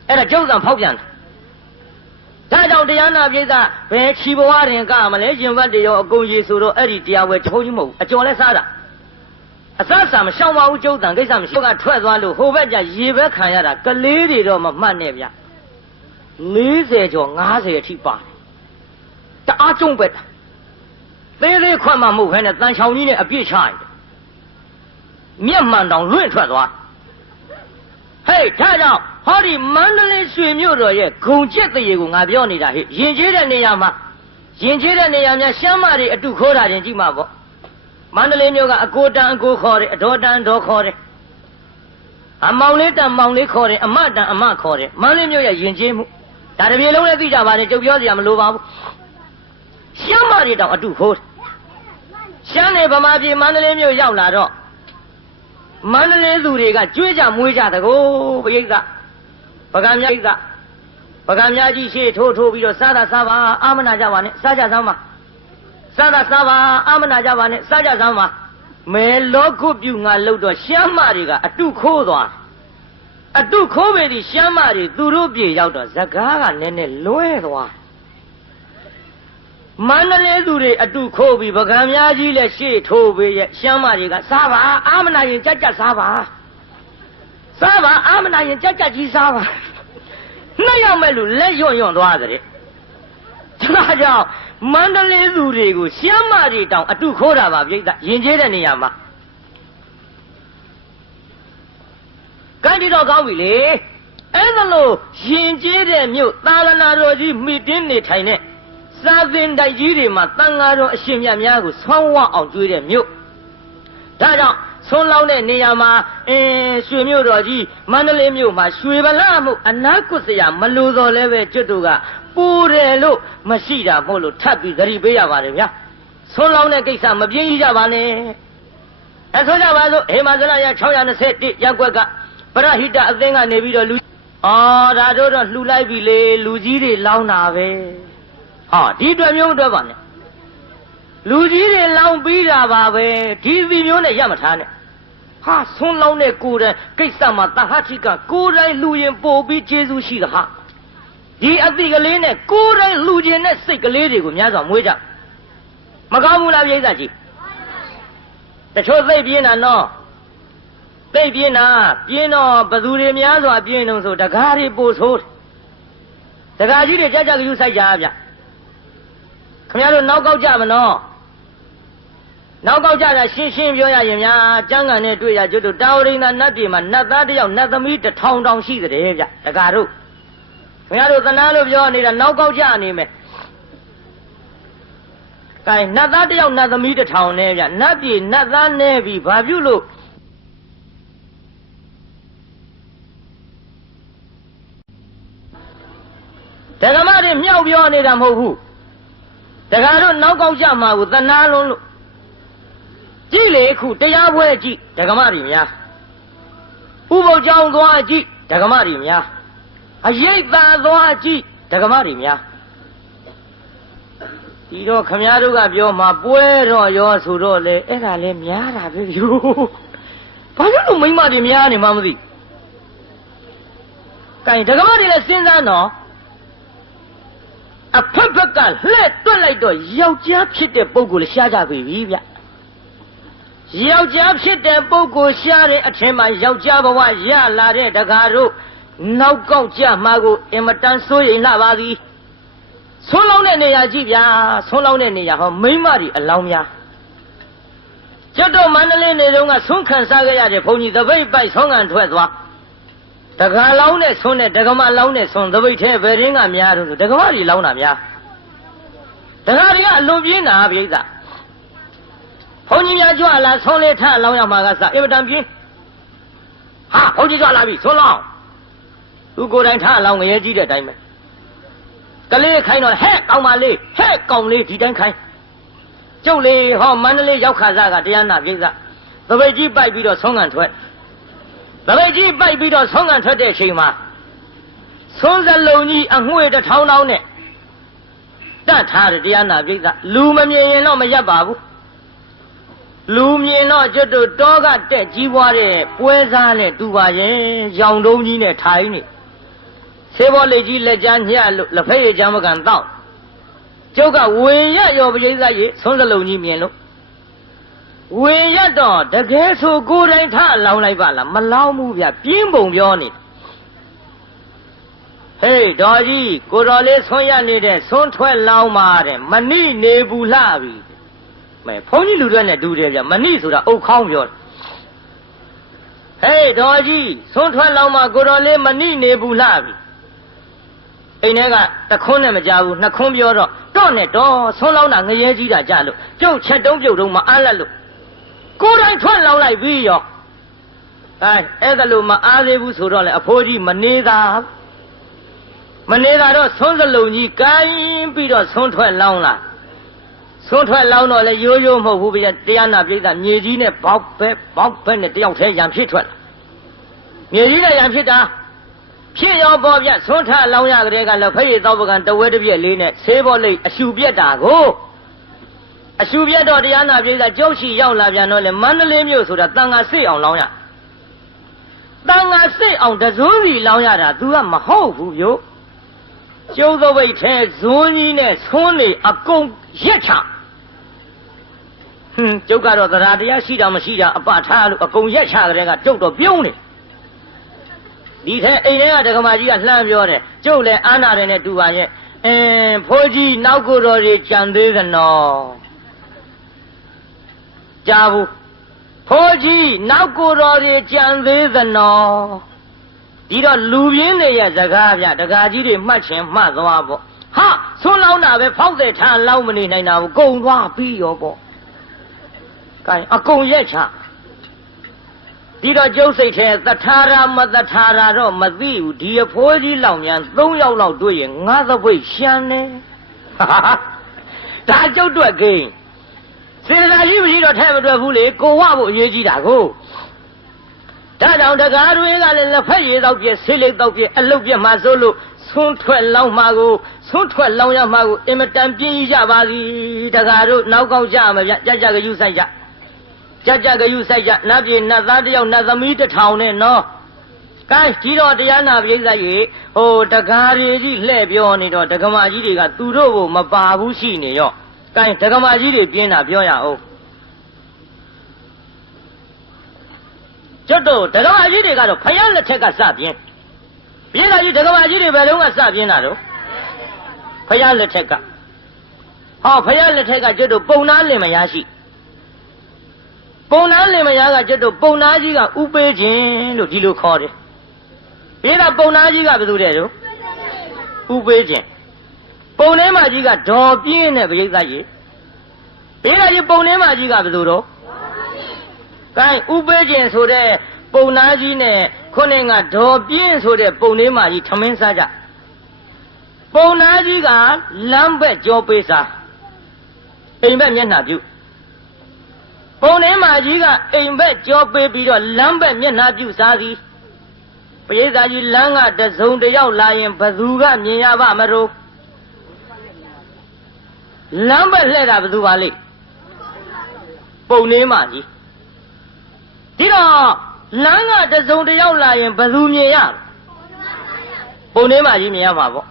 အဲ့ဒါကျုပ်တန်ဖောက်ပြန်တယ်ဒါကြောင့်တရားနာပိဋကဘယ်ခြီဘဝရင်ကမလဲရင်ဘတ်တွေရောအကုန်ရေဆိုတော့အဲ့ဒီတရားဝဲချိုးကြီးမဟုတ်အကျော်လဲစားတာအစစာမရှောင်ပါဘူးကျုပ်တန်ကိစ္စမရှိကထွက်သွားလို့ဟိုဘက်ကျရေဘက်ခံရတာကလေးတွေတော့မမှတ်နဲ့ဗျ40ကျော်50အထိပါတယ်တအားကျုံပဲတာသေးသေးခွက်မှမဟုတ်ခဲနဲ့တန်ချောင်ကြီးနဲ့အပြည့်ချရတယ်မျက်မှန်တောင်လွင့်ထွက်သွားဟေးဒါကြောင့်ဟောဒီမန္တလေးရွှေမြို့တော်ရဲ့ဂုံကျက်တရေကိုငါပြောနေတာဟဲ့ယဉ်ကျေးတဲ့နေရာမှာယဉ်ကျေးတဲ့နေရာများရှမ်းမတွေအတုခိုးတာတင်ကြည့်မှာပေါ့မန္တလေးမြို့ကအကိုတန်အကိုခေါ်တယ်အတော်တန်တော်ခေါ်တယ်အမောင်လေးတန်မောင်လေးခေါ်တယ်အမတန်အမခေါ်တယ်မန္တလေးမြို့ရဲ့ယဉ်ကျေးမှုဒါတပြေလုံးလည်းသိကြပါတယ်ကြုတ်ပြောစရာမလိုပါဘူးရှမ်းမတွေတောင်အတုခိုးရှမ်းနေဗမာပြည်မန္တလေးမြို့ရောက်လာတော့မန္တလေးသူတွေကကြွေးကြမွေးကြတကောပိဋကပကံများပိဋကပကံများကြီးရှေ့ထိုးပြီးတော့စားတာစားပါအာမနာကြပါနဲ့စားကြစမ်းပါစားတာစားပါအာမနာကြပါနဲ့စားကြစမ်းပါမဲလောကုပြုငါလို့တော့ရှမ်းမတွေကအတုခိုးသွားအတုခိုးပေသည်ရှမ်းမတွေသူတို့ပြေရောက်တော့ဇကားကနည်းနည်းလွဲသွားမန္တလေးသူတွေအတုခိုးပြီးပကံများကြီးလည်းရှေ့ထိုးပြီးရဲ့ရှမ်းမတွေကစားပါအာမနာရင်ကြက်ကြက်စားပါအာမနာရင်ကြက်ကြက်ကြီးစားပါနှစ်ယောက်မဲ့လူလက်ယွန့်သွားတဲ့ဒါကြောင့်မန္တလေးသူတွေကိုရှမ်းမတွေတောင်အတုခိုးတာပါပြိဿယဉ်ကျေးတဲ့နေရာမှာကံဒီတော့ကောင်းပြီလေအဲ့ဒါလို့ယဉ်ကျေးတဲ့မြို့သာသနာတော်ကြီးမိတင်းနေထိုင်တဲ့စာသင်တိုက်ကြီးတွေမှာတန်ဃာတော်အရှင်မြတ်များကိုဆောင်းဝအောင်ကျွေးတဲ့မြို့ဒါကြောင့်ဆွန်းလောင်းတဲ့နေရာမှာရွှေမြို့တော်ကြီးမန္တလေးမြို့မှာရွှေဗလာမှုအနာကွတ်စရာမလိုတော့လဲပဲကျွတ်တို့ကပူတယ်လို့မရှိတာမဟုတ်လို့ထပ်ပြီးသတိပေးရပါတယ်ဗျာဆွန်းလောင်းတဲ့ကိစ္စမပြင်းကြီးကြပါနဲ့အဲဆိုကြပါစို့ဟေမဇလရ621ရပ်ကွက်ကပရဟိတအသင်းကနေပြီးတော့လူဒါတို့တော့လှူလိုက်ပြီလေလူကြီးတွေလောင်းတာပဲဒီအတွက်မျိုးအတွက်ပါနဲ့လူကြီးတွေလောင်းပြီးတာပါပဲဒီစီမျိုးနဲ့ရမထားနဲ့ဆွန်းလောင်းတဲ့ကိုယ်တိုင်ကိစ္စမှာတဟတိကကိုယ်တိုင်လူရင်ပို့ပြီးကျေးဇူးရှိတာဒီအတိကလေးနဲ့ကိုယ်တိုင်လူကျင်တဲ့စိတ်ကလေးတွေကိုများစွာမွေးကြ မကောင်းဘူးလားပြိဿကြီးတချို့သိပြင်းတာနော်သိပြင်းတာပြင်းတော့ဘသူတွေများစွာပြင်းတော့ဆိုတကားတွေပို့ဆိုးတကားကြီးတွေကြကြကယူဆိုင်ကြဗျခင်ဗျားတို့နောက်ကောက်ကြမနော်နောက်ကောက်ကြတာရှင်းရှင်းပြောရရင်များကျမ်းဂန်နဲ့တွေ့ရကျွတ်တို့တာဝရိန္ဒနတ်ပြည်မှာနတ်သားတစ်ယောက်နတ်သမီး1000တောင်ရှိတယ်ဗျတကားတို့ခင်ဗျားတို့သနာလို့ပြောနေတာနောက်ကောက်ကြနေမယ်ကဲနတ်သားတစ်ယောက်နတ်သမီး1000နဲ့ဗျနတ်ပြည်နတ်သားနဲ့ပြီဘာပြုလို့ဒကမတွေမြောက်ပြောနေတာမဟုတ်ဘူးဒကာတို့နောက်ကောက်ကြမှာကိုသနာလုံးလို့ကြည့်လေခုတရားပွဲကြည့်ဒကမတွေများဥပုပ်ကြောင်းသွားကြည့်ဒကမတွေများအရေးသာသွားကြည့်ဒကမတွေများဒီတော့ခမည်းတော်ကပြောမှာပွဲတော့ရောဆိုတော့လေအဲ့ဒါလဲများတာပဲယူဘာလို့မိမတွေများနေမှမသိကဲဒကမတွေလည်းစဉ်းစားနော်အဖက်ဖက်ကလှည့်တွက်လိုက်တော့ယောက်ျားဖြစ်တဲ့ပုဂ္ဂိုလ်ရှားကြပြီဗျယောက်ျားဖြစ်တဲ့ပုဂ္ဂိုလ်ရှားတဲ့အထင်မှာယောက်ျားဘဝရလာတဲ့ဒကာတို့နောက်ကောက်ကြမှာကိုအင်မတန်စိုးရိမ်လာပါသည်ဆုံးလောင်းတဲ့နေရာကြည့်ဗျာဆုံးလောင်းတဲ့နေရာဟောမိန်းမတွေအလောင်းများကျွတ်တော့မန္တလေးနေတုန်းကဆုံးခံစားခဲ့ရတဲ့ဘုန်းကြီးတပိတ်ပိုက်ဆုံးခံထွက်သွားဒကာလောင်းနဲ့ဆုံးတဲ့ဒကမလောင်းနဲ့ဆုံးတပိတ်ထဲဘယ်ရင်းကများတော့ဒကမတွေလောင်းတာများဒကာတွေကအလွန်ပြင်းတာပြိဿဘုန်းကြီးများကြွလာဆုံးလေထလောင်းရမှာကစအင်မတန်ပြင်းဟာဘုန်းကြီးကြွလာပြီဆုံးလောင်းသူကိုယ်တိုင်ထလောင်းငရဲကြီးတဲ့အတိုင်းပဲကလေးခိုင်းတော့ဟဲ့ကောင်းပါလေဟဲ့ကောင်းလေးဒီတိုင်းခိုင်းကျုပ်လေးဟောမန္တလေးရောက်ခါစားကတရားနာပြိဿသပိတ်ကြီးပိုက်ပြီးတော့ဆုံးခံထွက်သပိတ်ကြီးပိုက်ပြီးတော့ဆုံးခံထွက်တဲ့အချိန်မှာဆုံးစလုံးကြီးအငွေ1000တောင်းနဲ့တတ်ထားတယ်တရားနာပြိဿလူမမြင်ရင်တော့မရပ်ပါဘူးလူမြင်တော့ကျွတ်တို့တောကတက်ကြီးပွားတဲ့ပွဲစားနဲ့တူပါရဲ့ရောင်တုံးကြီးနဲ့ထိုင်းနေဆေးဘောလေးကြီးလက်ကြားညှက်လို့လက်ဖက်ရည်ချမ်းမကန်တောက်ကျုပ်ကဝင်ရရောပရိသတ်ကြီးဆုံးစလုံးကြီးမြင်လို့ဝင်ရတော့တကယ်ဆိုကိုယ်တိုင်ထလောင်းလိုက်ပါလားမလောင်းဘူးဗျပြင်းပုံပြောနေဟေးတော်ကြီးကိုတော်လေးဆုံးရနေတဲ့ဆုံးထွက်လောင်းပါတဲ့မနိနေဘူးလှပြီမဲဘုန်းကြီးလူတွေနဲ့တူတယ်ဗျမနိဆိုတာအုတ်ခေါင်းပြောတယ်ဟေးတော်ကြီးဆုံးထွက်လောင်းပါကိုတော်လေးမနိနေဘူးလှပြီအိမ်ထဲကတခွန်းနဲ့မကြဘူးနှစ်ခွန်းပြောတော့နဲ့တော့ဆုံးလောင်းတာငရဲကြီးတာကြလို့ကျုပ်ချက်တုံးပြုတ်တုံးမအားလက်လို့ကိုယ်တိုင်ထွက်လောင်းလိုက်ပြီးရောအဲ့ဒါလို့မအားသေးဘူးဆိုတော့လေအဖိုးကြီးမနေတာတော့ဆုံးစလုံးကြီးကိုင်းပြီးတော့ဆုံးထွက်လောင်းလာဆုံးထွက်လောင်းတော့လေရိုးရိုးမဟုတ်ဘူးဗျတရားနာပြိဿမြေကြီးနဲ့ဘောက်ဘက်နဲ့တယောက်တည်းရံဖြစ်ထွက်လာမြေကြီးနဲ့ရံဖြစ်တာဖြစ်ရောပေါ်ပြဆုံးထလောင်းရကလေးကလည်းဖရိသောပကံတဝဲတစ်ပြက်လေးနဲ့ဆေးဘောလိတ်အရှူပြက်တာကိုအရှူပြက်တော့တရားနာပြိဿကျုပ်ရှိရောက်လာပြန်တော့လေမန္တလေးမြို့ဆိုတာတန်ခါစိတ်အောင်လောင်းရတန်ခါစိတ်အောင်တဇွန်းစီလောင်းရတာ तू ကမဟုတ်ဘူးဗျကျုပ်သောဘိတ်ထဲဇွန်းကြီးနဲ့ဆွန်းနေအကုန်ရက်ချကျုပ်ကတော့တရားတရားရှိတာမရှိတာအပထားလို့အကုန်ရက်ချကြတဲ့ကကျုပ်တော့ပြုံးနေဒီထဲအိမ်ထဲကဒကမာကြီးကလှမ်းပြောတယ်ကျုပ်လည်းအာနာတယ်နဲ့တူပါရဲ့ဖိုးကြီးနောက်ကိုတော်တွေကြံသေးသနော်ကြားဘူးဖိုးကြီးနောက်ကိုတော်တွေကြံသေးသနော်ဒီတော့လူပြင်းတွေရဲ့စကားဗျဒကာကြီးတွေမှတ်ချင်မှတ်သွားပေါ့ဟာဆွန်းလောင်းတာပဲဖောက်တဲ့ထားလောင်းမနေနိုင်တာဘူးကုံသွားပြီးရောပေါ့ကဲအကုန်ရက်ချဒီတော့ကျုပ်စိတ်ထဲသထာရမသထာရတော့မသိဘူးဒီအဖိုးကြီးလောင်မြန်3ယောက်လောက်တွေ့ရင်ငါသပိတ်ရှမ်းနေဒါကျုပ်တွေ့ကိန်းစေတနာရှိမရှိတော့ထဲမတွေ့ဘူးလေကိုဝဖို့အရေးကြီးတာကိုဒါကြောင့်တကားတွေကလည်းလက်ဖက်ရည်တော့ပြည့်ဆေးလိပ်တော့ပြည့်အလုတ်ပြည့်မှစိုးလို့ဆွန်းထွက်လောင်းမှာကိုဆွန်းထွက်လောင်းရမှာကိုအင်မတန်ပြင်းကြီးကြပါစီတကားတို့နောက်ကောက်ကြမှာဗျကြကြကယူဆိုင်ကြကြကယူဆိုင်ကြနတ်ပြည်နတ်သားတယောက်နတ်သမီး1000နဲ့နော်ကဲဒီတော့တရားနာပြိဿကြီးဟိုတကားတွေကြီးလှဲ့ပြောနေတော့ဒကမာကြီးတွေကသူတို့ကိုမပါဘူးရှိနေရော ကိုင်းဒကမာကြီးတွေပြင်းတာပြောရအောင်ကျွတ်တို့ဒကမာကြီးတွေကတော့ဖယားလက်ထက်ကစပြင်းပြင်းတာကြီးဒကမာကြီးတွေဘယ်လုံးကစပြင်းတာတော့ဖယားလက်ထက်ကဟောဖယားလက်ထက်ကကျွတ်တို့ပုံနာလင်မယားရှိပုံနာလင်မယားကကျွတ်တို့ပုံနာကြီးကဥပေးခြင်းလို့ဒီလိုခေါ်တယ်ပြင်းတာပုံနာကြီးကဘယ်သူတဲ့တော့ဥပေးခြင်းပုံထဲမှာကြီးကဒေါ်ပြင်းတဲ့ပရိသတ်ကြီးပြင်းတာကြီးပုံထဲမှာကြီးကဘယ်သူတော့ကိုင်းဥပေးခြင်းဆိုတဲ့ပုံနာကြီးနဲ့ခုနှစ်ကဒေါ်ပြင်းဆိုတဲ့ပုံထဲမှာကြီးထမင်းစားကြပုံနာကြီးကလမ်းဘက်ကြောပေးစားအိမ်ဘက်မျက်နှာပြုပုံထဲမှာကြီးကအိမ်ဘက်ကြောပေးပြီးတော့လမ်းဘက်မျက်နှာပြုစားသည်ပရိသတ်ကြီးလမ်းကတစုံတယောက်လာရင်ဘသူကမြင်ရပါမလို့လမ်းဘက်လှည့်တာဘသူပါလိမ့်ပုံထဲမှာကြီးဒီတော့လမ်းကတစုံတယောက်လာရင်ဘသူမြင်ရပုံထဲမှာကြီးမြင်ရမှာပေါ့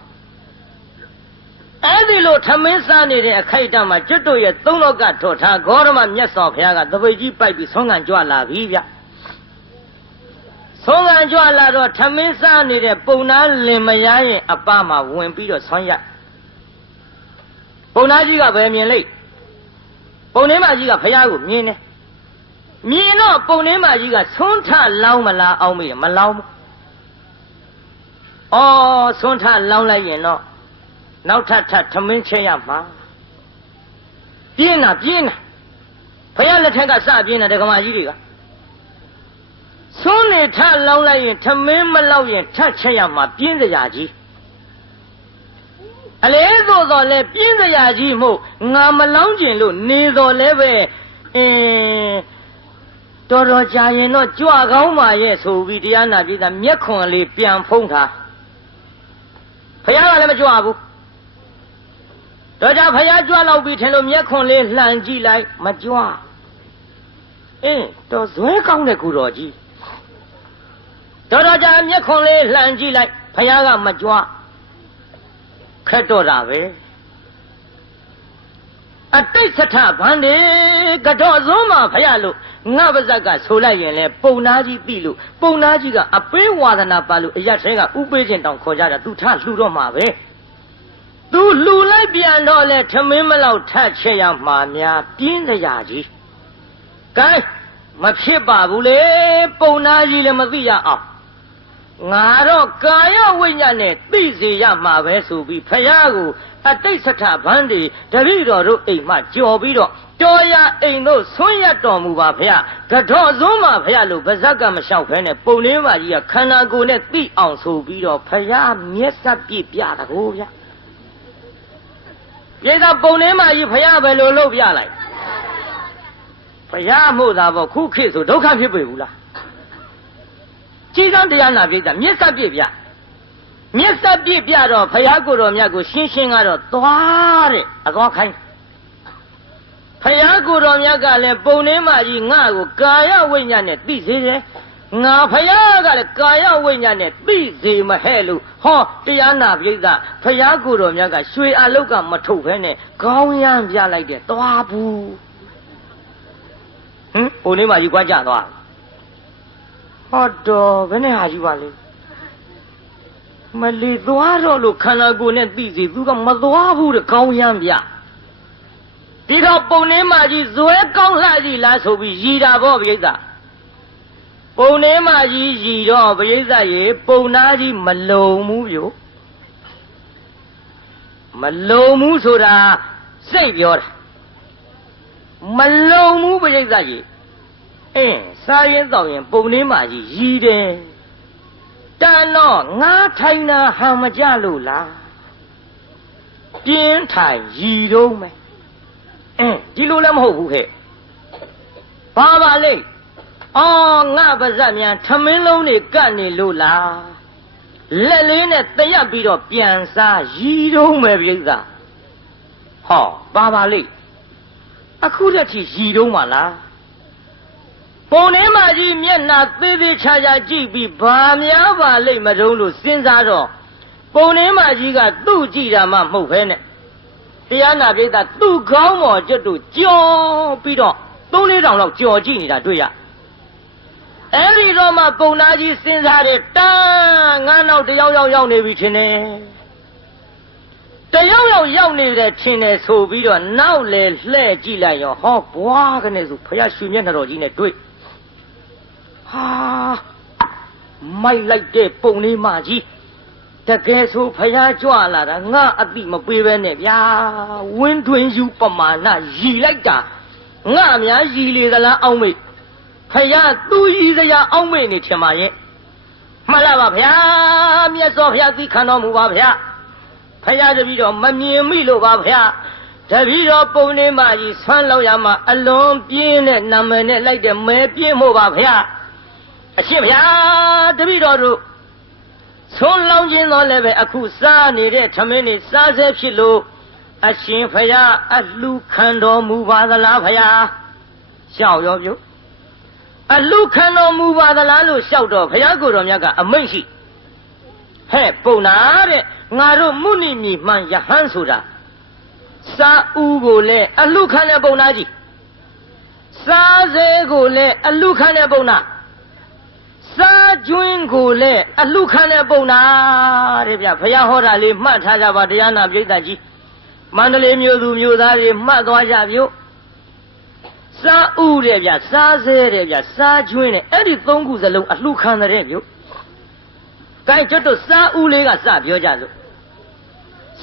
အဲ့ဒီလိုထမင်းစားနေတဲ့အခိုက်အတန့်မှာကျွတ်တို့ရဲ့သုံးလောကထော်ထားဂေါရမမြတ်စွာဘုရားကတပိတ်ကြီးပိုက်ပြီးဆုံးခံကြွလာပြီဗျဆုံးခံကြွလာတော့ထမင်းစားနေတဲ့ပုံနာလင်မယားရဲ့အပမှာဝင်ပြီးတော့ဆွမ်းရပုံနာကြီးကဘယ်မြင်လိမ့်ပုံထဲမှာကြီးကဘုရားကိုမြင်တယ်မြင်တော့ပုံထဲမှာကြီးကဆွန်းထလောင်းမလားအောင်မေးမလောင်းဘူးအော်ဆွန်းထလောင်းလိုက်ရင်တော့နောက်ထပ်ထမင်းချက်ရမှာပြင်းတာဘုရားလက်ထက်ကစပြင်းတာဒကမာကြီးတွေကဆွန်းနေထလောင်းလိုက်ရင်ထမင်းမလောက်ရင်ထချက်ရမှာပြင်းစရာကြီးအလေသို့တော်လဲပြင်းစရာကြီးမို့ငါမလောင်းကျင်လို့နေတော်လဲပဲတော်တော်ကြာရင်တော့ကြွကောင်းပါရဲ့ဆိုပြီးတရားနာပြည်သားမျက်ခွန်လေးပြန်ဖုံးထားဘုရားကလည်းမကြွဘူးတော့ကြဘုရားကြွလောက်ပြီးထင်လို့မျက်ခွန်လေးလှန်ကြည့်လိုက်မကြွတော်ဇွဲကောင်းတဲ့ကူတော်ကြီးတော်ကြမျက်ခွန်လေးလှန်ကြည့်လိုက်ဘုရားကမကြွခက်တော့တာပဲအတိတ်စထဗန္ဒီကတော့စွန်းမှာဖရလို့ငါပါဇက်ကဆိုလိုက်ရင်လေပုံနာကြီးပြီလို့ပုံနာကြီးကအပေးဝါဒနာပါလို့အရက်ထဲကဥပေးခြင်းတောင်ခေါ်ကြတာသူထလှူတော့မှာပဲသူလှူလိုက်ပြန်တော့လေထမင်းမလောက်ထချက်ရမှာများပြင်းစရာကြီးကဲမဖြစ်ပါဘူးလေပုံနာကြီးလည်းမသိရအောင်ငါတော့ကာယဝိညာဉ်နဲ့သိစေရမှာပဲဆိုပြီးဖယားကိုအတိတ်စထဗန္ဒီတတိတော်တို့အိမ်မှကြော်ပြီးတော့တော်ရအိမ်တို့ဆွန့်ရတော်မူပါဖယားကတော့စွန်းမှာဖယားလို့ဗဇက်ကမလျှောက်ဖဲနဲ့ပုံလေးမကြီးကခန္ဓာကိုယ်နဲ့သိအောင်ဆိုပြီးတော့ဖယားမျက်စပ်ပြပြတာကိုဗျပြေသာပုံလေးမကြီးဖယားပဲလို့လုပ်ပြလိုက်ဖယားမို့သာပေါ့ခုခေတ်ဆိုဒုက္ခဖြစ်ပေဘူးလားကြီးစံတရားနာပြိတ္တာမျက်စပ်ပြပြမျက်စပ်ပြပြတော့ဘုရားကိုယ်တော်မြတ်ကိုရှင်းရှင်းကတော့သွားတဲ့အသွားခိုင်းဘုရားကိုယ်တော်မြတ်ကလည်းပုံနှင်းမကြီးငါ့ကိုကာယဝိညာဉ်နဲ့သိစေတယ်ငါဘုရားကလည်းကာယဝိညာဉ်နဲ့သိစေမဟဲ့လို့ဟောတရားနာပြိတ္တာဘုရားကိုယ်တော်မြတ်ကရွှေအလုတ်ကမထုတ်ဖဲနဲ့ခေါင်းရမ်းပြလိုက်တယ်သွားဘူးပုံနှင်းမကြီးကွာကြသွားဟောတော်ဘယ်နဲ့ဟာယူပါလဲမလီသွားတော့လို့ခန္ဓာကိုယ်နဲ့သိစီသူကမသွားဘူးတဲ့ကောင်းရမ်းပြဒီတော့ပုံနှင်းမကြီးဇွဲကောင်းလှကြီးလားဆိုပြီးရည်တာပေါ့ပြိဿပုံနှင်းမကြီးရည်တော့ပြိဿရေပုံနာကြီးမလုံဘူးပြိုမလုံဘူးဆိုတာစိတ်ပြောတာမလုံဘူးပြိဿရေစားရင်တောက်ရင်ပုံနှင်းမကြီးရည်တယ်တန်တော့ငါထိုင်တာဟန်မကြလို့လားပြင်းထိုင်ရည်တော့မယ်ဒီလိုလည်းမဟုတ်ဘူးခဲ့ဘာပါလိမ့်အော်ငါပါဇက်မြန်ထမင်းလုံးတွေကတ်နေလို့လားလက်လေးနဲ့တရက်ပြီးတော့ပြန်စားရည်တော့မယ်ပြိဿဟောဘာပါလိမ့်အခုတည်းထိရည်တော့မှာလားပုံနှင်းမကြီးမျက်နှာသေးသေးချာချာကြည့်ပြီးဘာများပါလိမ့်မတုံးလို့စဉ်းစားတော့ပုံနှင်းမကြီးကသူ့ကြည့်တာမှမဟုတ်ပဲနဲ့ တရားနာပိဋကသူ့ကောင်းမော်ကျွတ်တို့ကြော်ပြီးတော့3-4 တောင်လောက်ကြော်ကြည့်နေတာတွေ့ရအဲ့ဒီတော့မှပုံနာကြီးစဉ်းစားတယ်တန်းငါနောက်တယောက်ရောက်နေပြီထင်တယ်တယောက်ရောက်နေတယ်ထင်တယ်ဆိုပြီးတော့နောက်လေလှဲ့ကြည့်လိုက်ရောဟောဘွားကနေဆိုဖယားရွှေမျက်နှာတော်ကြီးနဲ့တွေ့ဟာမိုက်လိုက်တဲ့ပုံလေးမကြီးတကယ်ဆိုဖယားကြွလာတာငါအတိမပေးပဲနဲ့ဗျာဝင်းတွင်ယူပမာဏရီလိုက်တာငါအများရီလေသလားအောင်းမိတ်ဖယားသူ့ရီစရာအောင်းမိတ်နေထင်ပါရဲ့မှန်လားပါဗျာမြတ်စွာဘုရားသိခံတော်မူပါဗျာဖယားတပည့်တော်မမြင်မိလို့ပါဗျာတပည့်တော်ပုံနေမကြီးဆွမ်းလောက်ရမှာအလွန်ပြင်းတဲ့နာမည်နဲ့လိုက်တဲ့မဲပြင်းမို့ပါဗျာအရှင်ဗျာတပည့်တော်တို့ဆုံးလောင်းခြင်းတော့လည်းပဲအခုစားနေတဲ့ထမင်းတွေစားဆဲဖြစ်လို့အရှင်ဖယားအလှခံတော်မူပါသလားဖယားရှောက်ရောပြုအလှခံတော်မူပါသလားလို့ရှောက်တော့ဖယားကိုယ်တော်မြတ်ကအမိန့်ရှိဟဲ့ပုံနာတဲ့ငါတို့မုနိမြည်မှန်ယဟန်ဆိုတာစာဦးကိုလည်းအလှခံတဲ့ပုံနာကြီးစားဆဲကိုလည်းအလှခံတဲ့ပုံနာစားကျွင်းကိုလည်းအလှခံတဲ့ပုံနာတဲ့ဗျဘုရားဟောတာလေးမှတ်ထားကြပါတရားနာပိဋကကြီးမန္တလေးမြို့သူမြို့သားတွေမှတ်သွားကြပြုစားဥတဲ့ဗျစားဆဲတဲ့ဗျစားကျွင်းတဲ့အဲ့ဒီ3ခုစလုံးအလှခံတဲ့ပြုကဲကျွတ်တို့စားဥလေးကစပြောကြစို့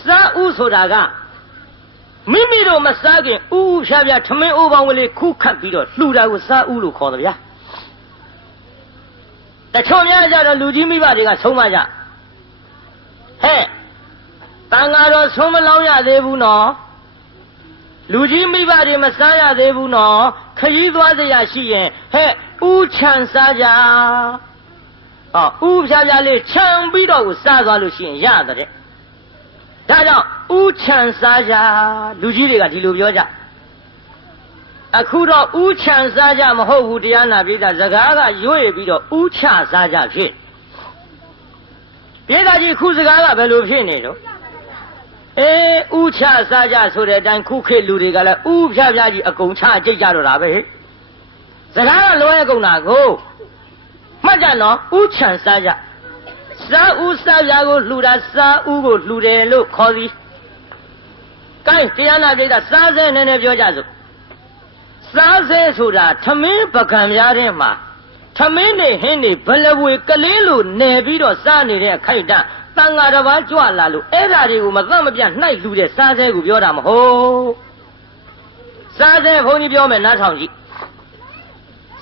စားဥဆိုတာကမိမိတို့မစားခင်ဥဖြားဖြားထမင်းအိုးပေါင်းကလေးခုခတ်ပြီးတော့လှူတာကိုစားဥလို့ခေါ်တယ်ဗျာတချို့များကြတော့လူကြီးမိဘတွေကဆုံးမကြဟဲ့တန်ဃာတော်ဆုံးမလောင်းရသေးဘူးနော်လူကြီးမိဘတွေမစားရသေးဘူးနော်ခရီးသွားစရာရှိရင်ဟဲ့ဥချံစားကြဥဖြားဖြားလေးခြံပြီးတော့ကိုစားသွားလို့ရှိရင်ရတယ်ဒါကြောင့်ဥချံစားကြလူကြီးတွေကဒီလိုပြောကြအခုတော့ဥချံစားကြမဟုတ်ဘူးတရားနာပိဋကစကားကရွေ့ပြီးတော့ဥချစားကြဖြစ်ပိဋကကြီးခုစကားကဘယ်လိုဖြစ်နေတော့ဥချစားကြဆိုတဲ့အတိုင်းခုခေတ်လူတွေကလည်းဥဖြားဖြားကြီးအကုန်ချကြိတ်ကြတော့တာပဲစကားကလွဲကုန်တာကိုမှတ်ကြနော်ဥချံစားကြစားဥစားကြကိုလှူတာစားဥကိုလှူတယ်လို့ခေါ်သည်ကဲတရားနာပိဋကစားစဲနည်းနည်းပြောကြစို့စားဆဲဆိုတာထမင်းပကံများထဲမှာထမင်းနေဟင်းနေဘလဝေကလေးလိုနယ်ပြီးတော့စားနေတဲ့အခိုက်အတန့်တန်ဃာတစ်ပါးကြွလာလို့အဲ့ဓာတွေကိုမသက်မပြတ်နှိုက်လူတဲ့စားဆဲကိုပြောတာမဟုတ်စားဆဲဘုန်းကြီးပြောမယ်နားထောင်ကြည့်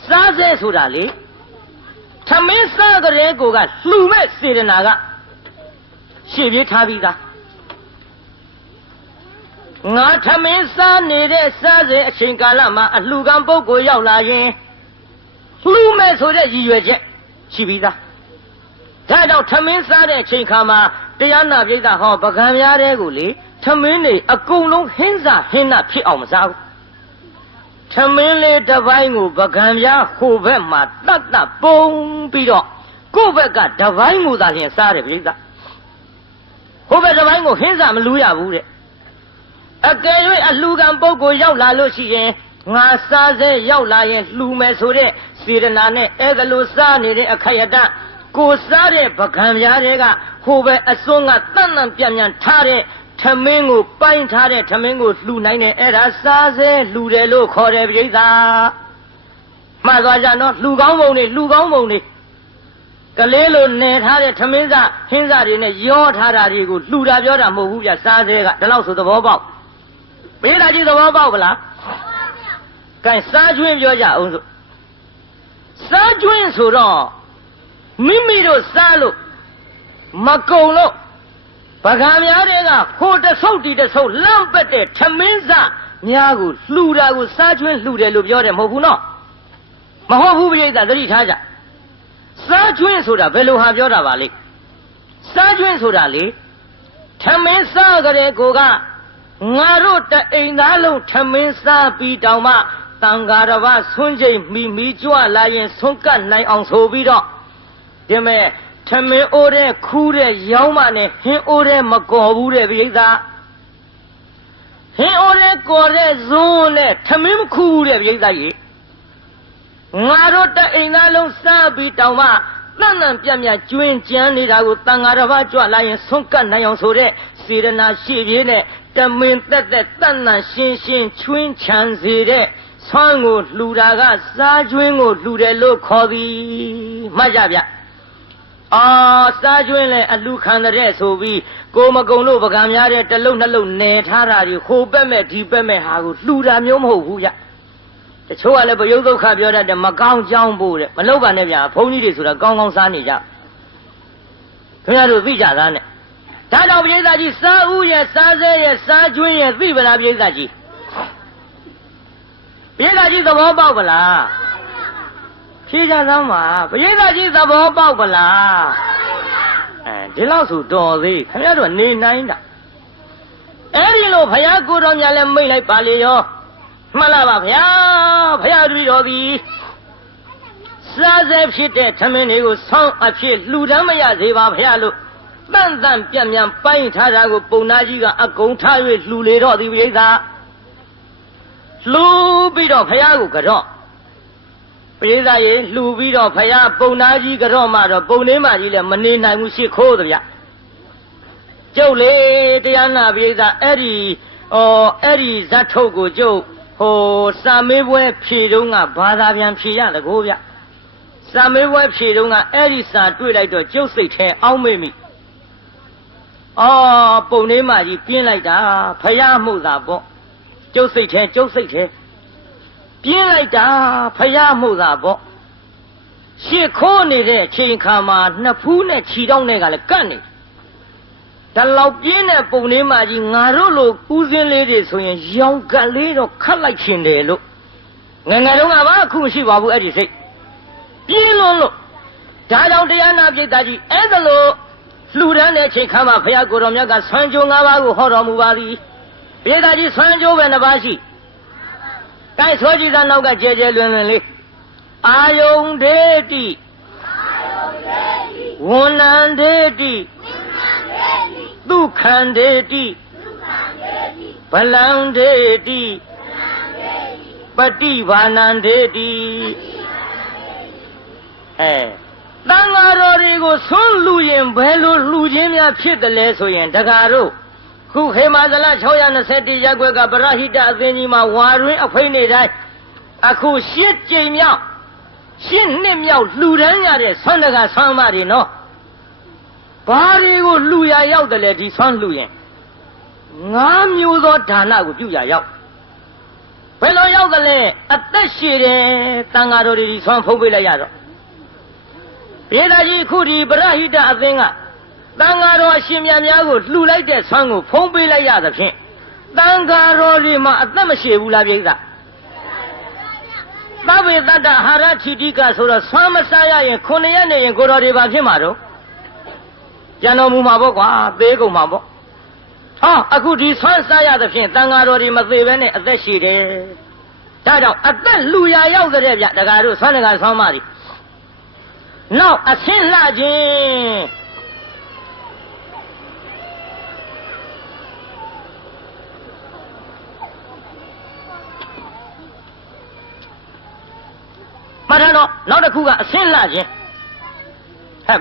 စားဆဲဆိုတာလေထမင်းစားကြတဲ့ကိုကလှူမဲ့စေတနာကရှေ့ပြေးထားပြီးသားငါထမင်းစားနေတဲ့စားစေအချိန်ကာလမှာအလှကံပုဂ္ဂိုလ်ရောက်လာရင်လှူမဲ့ဆိုတဲ့ရည်ရွယ်ချက်ရှိပြီးသားဒါကြောင့်ထမင်းစားတဲ့အချိန်ခါမှာတရားနာပိဋကဟောပကံများတဲ့ကိုလေထမင်းတွေအကုန်လုံးဟင်းစားဟင်းနာဖြစ်အောင်မစားဘူးထမင်းလေးတစ်ပိုင်းကိုပကံများဟိုဘက်မှာတတ်တတ်ပုံပြီးတော့ကိုယ့်ဘက်ကတစ်ပိုင်းကိုသာလျှင်စားတယ်ပိဋကဟိုဘက်တစ်ပိုင်းကိုဟင်းစားမလူရဘူးတဲ့အကယ်၍အလှကံပုဂ္ဂိုလ်ရောက်လာလို့ရှိရင်ငါစားစေရောက်လာရင်လှူမယ်ဆိုတဲ့စေတနာနဲ့အဲ့ဒါလိုစားနေတဲ့အခိုက်အတန့်ကိုစားတဲ့ပကံများတွေကဟိုပဲအစွန်းကတန်တန်ပြန်ပြန်ထားတဲ့ထမင်းကိုပိုင်းထားတဲ့ထမင်းကိုလှူနိုင်တဲ့အဲ့ဒါစားစေလှူတယ်လို့ခေါ်တယ်ပြိဿမှတ်သွားကြနော်လှူကောင်းပုံတွေလှူကောင်းပုံတွေကလေးလိုနယ်ထားတဲ့ထမင်းစားဟင်းစားတွေနဲ့ရောထားတာတွေကိုလှူတာပြောတာမဟုတ်ဘူးဗျစားစေကဒါလို့ဆိုသဘောပေါက်ပိဋကကြီးသဘောပေါက်ဗလားကဲစားကျွင်းပြောကြအောင်စို့စားကျွင်းဆိုတော့မိမိတို့စားလို့မကုံလို့ပကံများတွေကဟိုတဆုပ်တီတဆုပ်လန့်ပက်တဲ့ထမင်းစားများကိုလှူတာကိုစားကျွင်းလှူတယ်လို့ပြောတယ်မဟုတ်ဘူးနော်မဟုတ်ဘူးပြိဿသတိထားကြစားကျွင်းဆိုတာဘယ်လိုဟာပြောတာပါလိစားကျွင်းဆိုတာလေထမင်းစားကြတဲ့ကိုကငါတို့တအိမ်သားလုံးထမင်းစားပြီးတောင်မှတန်ဃာတစ်ပါးဆွန့်ချိန်မိကြွလာရင်ဆွန့်ကတ်နိုင်အောင်ဆိုပြီးတော့ဒီမဲ့ထမင်းအိုးတဲ့ခူးတဲ့ရောင်းမနဲ့ဟင်းအိုးတဲ့မကော်ဘူးတဲ့ပြိဿ ဟင်းအိုတဲ့ကော်တဲ့ဇွန်းနဲ့ထမင်းမခူးတဲ့ပြိဿကြီးငါတို့တအိမ်သားလုံးစားပြီးတောင်မှတန်တန်ပြတ်ပြတ်ကျွင်းကြမ်းနေတာကိုတန်ဃာတစ်ပါးကြွလာရင်ဆုံးကတ်နိုင်အောင်ဆိုတဲ့စေရနာရှိပြင်းနဲ့တမင်သက်သက်တန်တန်ရှင်းရှင်းချွင်းချမ်းစေတဲ့ဆွမ်းကိုလှူတာကစားကျွင်းကိုလှူတယ်လို့ခေါ်သည်မှတ်ကြဗျစားကျွင်းလဲအလူခံတဲ့ဆိုပြီးကိုမကုံလို့ပကံများတဲ့တလုံးနှလုံးနယ်ထားတာတွေဟိုပက်မဲ့ဒီပက်မဲ့ဟာကိုလှူတာမျိုးမဟုတ်ဘူးဗျတချို့ကလည်းပယုတ်ဒုက္ခပြောတတ်တယ်မကောင်းကြောင်းဖို့တဲ့မလုပ်ပါနဲ့ဗျဘုန်းကြီးတွေဆိုတာကောင်းကောင်းစားနေကြခင်ဗျားတို့သိကြသားနဲ့ဒါကြောင့်ပြိဿကြီးစားဦးရဲ့စားစဲရဲ့စားကျွင်းရဲ့သိပလားပြိဿကြီးပြိဿကြီးသဘောပေါက်ပလားဖြေကြသမ်းပါပြိဿကြီးသဘောပေါက်ပလားဒီလောက်ဆိုတော်သေးခင်ဗျားတို့နေနိုင်တာအဲ့ဒီလိုဘုရားကိုယ်တော်များလည်းမိတ်လိုက်ပါလေရောမှတ်လားပါဗျာဘုရားတပည့်တော်သည်စားစဲဖြစ်တဲ့ထမင်းတွေကိုဆောင်းအဖြစ်လှူဒန်းမရစေပါဗျာလို့တန်တန်ပြန့်ပြန့်ပိုင်းထားတာကိုပုံနာကြီးကအကုန်ထား၍လှူလေတော့သည်ပြိဿလှူပြီးတော့ဘုရားကိုကြော့ပြိဿရေလှူပြီးတော့ဘုရားပုံနာကြီးကြော့မှတော့ပုံလေးမကြီးလည်းမနေနိုင်ဘူးရှစ်ခိုးတဗျကျုပ်လေတရားနာပြိဿအဲ့ဒီဇတ်ထုတ်ကိုကျုပ်စာမေးပွဲဖြေတုံးကဘာသာပြန်ဖြေရတကောဗျစာမေးပွဲဖြေတုံးကအဲ့ဒီစာတွေ့လိုက်တော့ကျုပ်စိတ်ထဲအောင်းမေ့မိပုံလေးမကြီးပြင်းလိုက်တာဖယားမှုသာပေါ့ကျုပ်စိတ်ထဲပြင်းလိုက်တာဖယားမှုသာပေါ့ရှစ်ခိုးနေတဲ့အချိန်ခါမှာနှစ်ဖူးနဲ့ခြီတောင်းနဲ့ကလည်းကတ်နေဒါလောက်ပြင်းတဲ့ပုံလေးမကြီးငါတို့လိုဦးစင်းလေးတွေဆိုရင်ရောင်ကလေးတော့ခတ်လိုက်ရှင်တယ်လို့ငယ်ငယ်တုန်းကဘာအခုမရှိပါဘူးအဲ့ဒီစိတ်ပြင်းလွန်းလို့ဒါကြောင့်တရားနာပိဋကကြီးအဲ့ဒါလို့လှူဒန်းတဲ့အချိန်ခါမှာဘုရားကိုယ်တော်မြတ်ကဆွမ်းကြိုး၅ပါးကိုဟောတော်မူပါသည်ပိဋကကြီးဆွမ်းကြိုးပဲနှစ်ပါးရှိကိုင်ဆွဲကြည့်သားနောက်ကကျဲကျဲလွင်လွင်လေးအာယုန်ဒေတိဝန္နံဒေတိဒုက္ခံဒေတိဗလံဒေတိပฏิဘာနံဒေတိတန်ဃာတော်တွေကိုဆွန်းလူရင်ဘယ်လိုလှူခြင်းများဖြစ်တယ်လဲဆိုရင်တက္ကရာတို့ခုခေမာဇလ621ရပ်ကွက်ကပရဟိတအသင်းကြီးမှာဝါတွင်အဖိနေတိုင်းအခု8ကြိမ်မြောက်8နှစ်မြောက်လှူဒန်းရတဲ့ဆွမ်းတကဆွမ်းမတွေနော်ဘာတွေကိုလှူရရောက်တယ်လဲဒီဆွမ်းလှူရင်5မျိုးသောဒါနကိုပြုရရောက်ဘယ်လိုရောက်တယ်လဲအသက်ရှည်တယ်တန်ဃာတော်တွေဒီဆွမ်းဖုံးပေးလိုက်ရတော့ပြေသာကြီးခုဒီပရဟိတအသင်းကတန်ဃာတော်အရှင်မြတ်များကိုလှူလိုက်တဲ့ဆွမ်းကိုဖုံးပေးလိုက်ရသဖြင့်တန်ဃာတော်တွေမှာအသက်မရှည်ဘူးလားပြေသာသဗ္ဗေတ္တဟာရထိတိကဆိုတော့ဆွမ်းမစားရရင်9ရက်နေရင်ကိုတော်တွေဘာဖြစ်မှာတော့ပြန်တော်မူမှာပေါ့ကွာသေးကုန်မှာပေါ့အခုဒီဆွမ်းစားရသဖြင့်တန်ဃာတော်တွေမသေးဘဲနဲ့အသက်ရှည်တယ်ဒါကြောင့်အသက်လူရရောက်တဲ့ဗျတက္ကရာတို့ဆွမ်းတကဆွမ်းမတွေနောက်အဆင်းလှခြင်းမှတ်ထားတော့နောက်တစ်ခုကအဆင်းလှခြင်း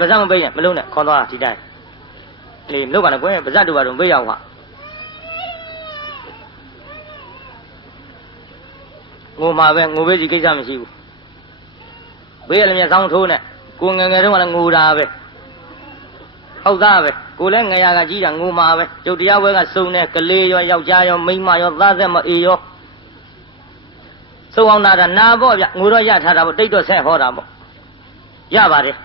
ဗဇတ်မပေးရင်မလုံးနဲ့ခေါ်သွားတာဒီတိုင်းလေလုတ်ပါနဲ့ကွယ်ဗဇတ်တို့ဘာတို့ပေးရအောင်ဟာငိုမှာပဲငိုပေးစီကိစ္စမရှိဘူးဘေးရလည်းမျက်စောင်းထိုးနဲ့ကိုငယ်ငယ်တုန်းကလည်းငိုတာပဲဟုတ်သားပဲကိုလည်းငယ်ရကကြီးတာငိုမှာပဲကျုပ်တရားဝဲကစုံတဲ့ကလေးရောယောက်ျားရောမိန်းမရောသားသက်မအေရောစုံအောင်တာနာပေါ့ဗျငိုတော့ရထားတာပေါ့တိတ်တော့ဆက်ဟောတာပေါ့ရပါတယ်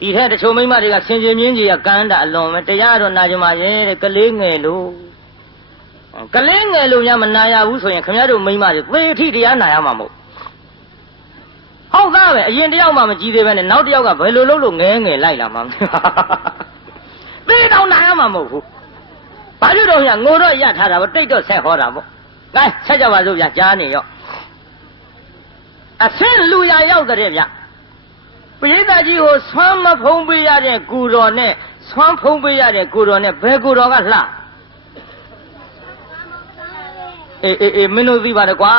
ဒီထက်တချို့မိန်းမတွေကဆင်ခြင်မြင်းကြီးကကန်းတာအလွန်ပဲတရားတော့နာကြမှာရဲ့တဲ့ကလေးငယ်လို့များမနာရဘူးဆိုရင်ခင်ဗျားတို့မိန်းမတွေသေအထိတရားနာရမှာမဟုတ်ဟုတ်သားပဲအရင်တယောက်မှမကြည့်သေးပဲနဲ့နောက်တယောက်ကဘယ်လိုလုပ်လို့ငဲငယ်လိုက်လာမှမသိသေတော့နာရမှာမဟုတ်ဘူးဘာလို့တော့ညငိုတော့ရထားတာပေါ့တိတ်တော့ဆက်ဟောတာပေါ့ကဲဆက်ကြပါစို့ဗျကြားနေရောအဆင်းလူရရောက်တဲ့ဗျပရိသတ်ကြီးကိုဆွမ်းမဖုံးပေးရတဲ့ကိုတော်နဲ့ဆွမ်းဖုံးပေးရတဲ့ကိုတော်နဲ့ဘယ်ကိုတော်ကလှ မင်းတို့သိပါတယ်ကွာ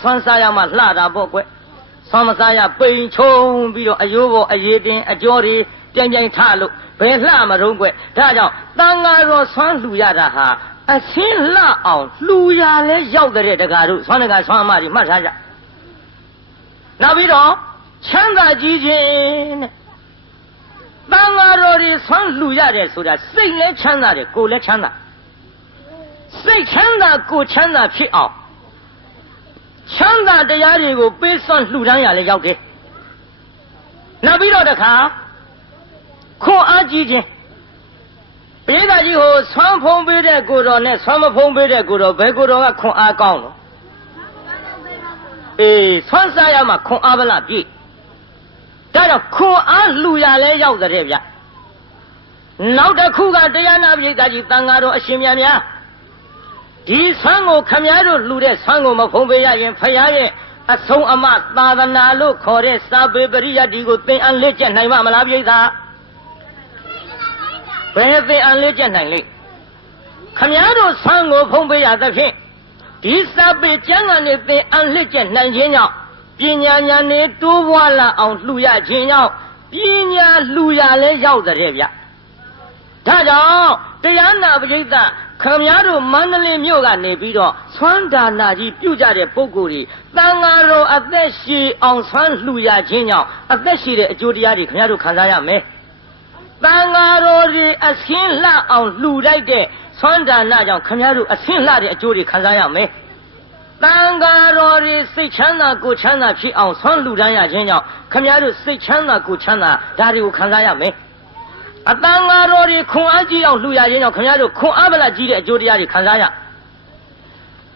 ဆွမ်းစားရမှလှတာပေါ့ကွဆွမ်းမစားရပိန်ချုံပြီးတော့အယိုးပေါ်အရေးတင်အကျော်တွေပြိုင်ပြိုင်ထလို့ဘယ်လှမတော့ကွဒါကြောင့်တန်ဃာတော်ဆွမ်းလှူရတာဟာအရှင်းလှအောင်လှူရလဲရောက်တဲ့တကားတို့ဆွမ်းတကားဆွမ်းအမတွေမှတ်ထားကြနောက်ပြီးတော့ချမ်းသာကြီးခြင်းတဲ့တန်ဃာတော်တွေဆွမ်းလှူရတယ်ဆိုတာစိတ်လည်းချမ်းသာတယ်ကိုယ်လည်းချမ်းသာစိတ်ချမ်းသာကိုယ်ချမ်းသာဖြစ်အောင်ချမ်းသာတရားတွေကိုပေးစွန့်လှူဒန်းရလဲရောက်တယ်နောက်ပြီးတော့တခါခွန်အားကြီးခြင်းပရိသတ်ကြီးဟိုဆွမ်းဖုံးပေးတဲ့ကိုတော်နဲ့ဆွမ်းမဖုံးပေးတဲ့ကိုတော်ဘယ်ကိုတော်ကခွန်အားကောင်းလို့ဆွမ်းစားရမှခွန်အားဗလားပြည့်ဒါကြောင့်ခွန်အားလှူရလဲရောက်တဲ့ဗျနောက်တစ်ခုကတရားနာပရိသတ်ကြီးတန်ဃာတော်အရှင်မြတ်များဒီဆန်းကိုခမည်းတော်လှူတဲ့ဆန်းကိုမဖုံးပေးရရင်ဖရာရဲ့အဆုံးအမသာသနာလို့ခေါ်တဲ့စာပေပရိယတ်ဒီကိုသင်အန်လက်ကျက်နိုင်မှာမလားပြိဿဘယ်သင်အန်လက်ကျက်နိုင်လိမ့်ခမည်းတော်ဆန်းကိုဖုံးပေးရသဖြင့်ဒီစာပေကျမ်းဂန်နဲ့သင်အန်လက်ကျက်နိုင်ခြင်းကြောင့်ပညာဉာဏ်နဲ့တိုးပွားလာအောင်လှူရခြင်းကြောင့်ပညာလှူရလဲရောက်တဲ့ဗျဒါကြောင့်တရားနာပရိသတ်ခမည်းတော်မန္တလေးမြို့ကနေပြီးတော့ဆွမ်းဒါနာကြီးပြုကြတဲ့ပုဂ္ဂိုလ်တွေတန်ဃာတော်အသက်ရှည်အောင်ဆွမ်းလှူရခြင်းကြောင့်အသက်ရှည်တဲ့အကျိုးတရားတွေခမည်းတော်ခံစားရမယ်တန်ဃာတော်တွေအရှင်းလှအောင်လှူလိုက်တဲ့ဆွမ်းဒါနာကြောင့်ခမည်းတော်အရှင်းလှတဲ့အကျိုးတွေခံစားရမယ်တန်ဃာတော်တွေစိတ်ချမ်းသာကိုယ်ချမ်းသာဖြစ်အောင်ဆွမ်းလှူဒန်းရခြင်းကြောင့်ခမည်းတော်စိတ်ချမ်းသာကိုယ်ချမ်းသာဒါတွေကိုခံစားရမယ်အတန်ဃာတော်တွေခွန်အားကြီးအောင်လှူရခြင်းကြောင့်ခင်ဗျားတို့ခွန်အားဗလာကြီးတဲ့အကျိုးတရားတွေခံစားရ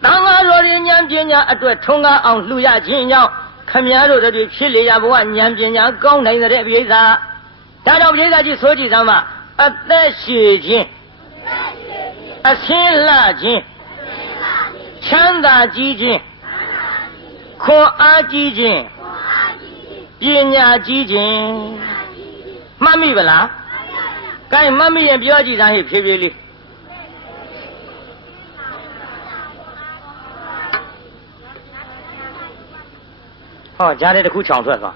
တန်ဃာတော်တွေဉာဏ်ပညာအတွက်ထွန်းကားအောင်လှူရခြင်းကြောင့်ခင်ဗျားတို့တွေဖြစ်လေရဘဝဉာဏ်ပညာကောင်းနိုင်တဲ့ပရိသတ်ဒါကြောင့်ပရိသတ်ကြီးဆိုကြည့်စမ်းပါအသက်ရှည်ခြင်းအရှင်းလှခြင်းချမ်းသာကြီးခြင်းခွန်အားကြီးခြင်းပညာကြီးခြင်းမှတ်မိဗလားကဲမမီးရင်ပြောကြည့်သားဟဲ့ဖြည်းဖြည်းလေးဟောကြားတဲ့တစ်ခုချောင်ထွက်သွား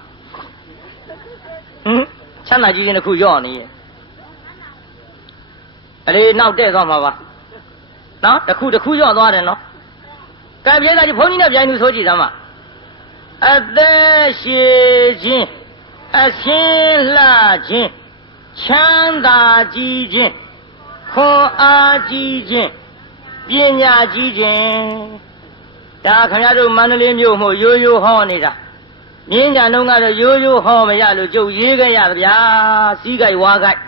ချမ်းသာကြီးခြင်းတစ်ခုရော့နေရဲ့အလေးနောက်တဲ့သွားမှာပါနော်တစ်ခုရော့သွားတယ်နော်ကဲပြေးသားကြီးဘုန်းကြီးနဲ့ပြိုင်သူဆိုကြည့်သားမှာအသက်ရှည်ခြင်းအရှင်းလှခြင်းချမ်းသာကြီးခြင်းခွန်အားကြီးခြင်းပညာကြီးခြင်းဒါခင်ဗျားတို့မန္တလေးမြို့မို့ရိုးရိုးဟောနေတာမြင်းကြံတော့ကတော့ရိုးရိုးဟောမရလို့ကျုပ်ရေးခဲ့ရဗျာစီးကြိုက်ဝါကြိုက်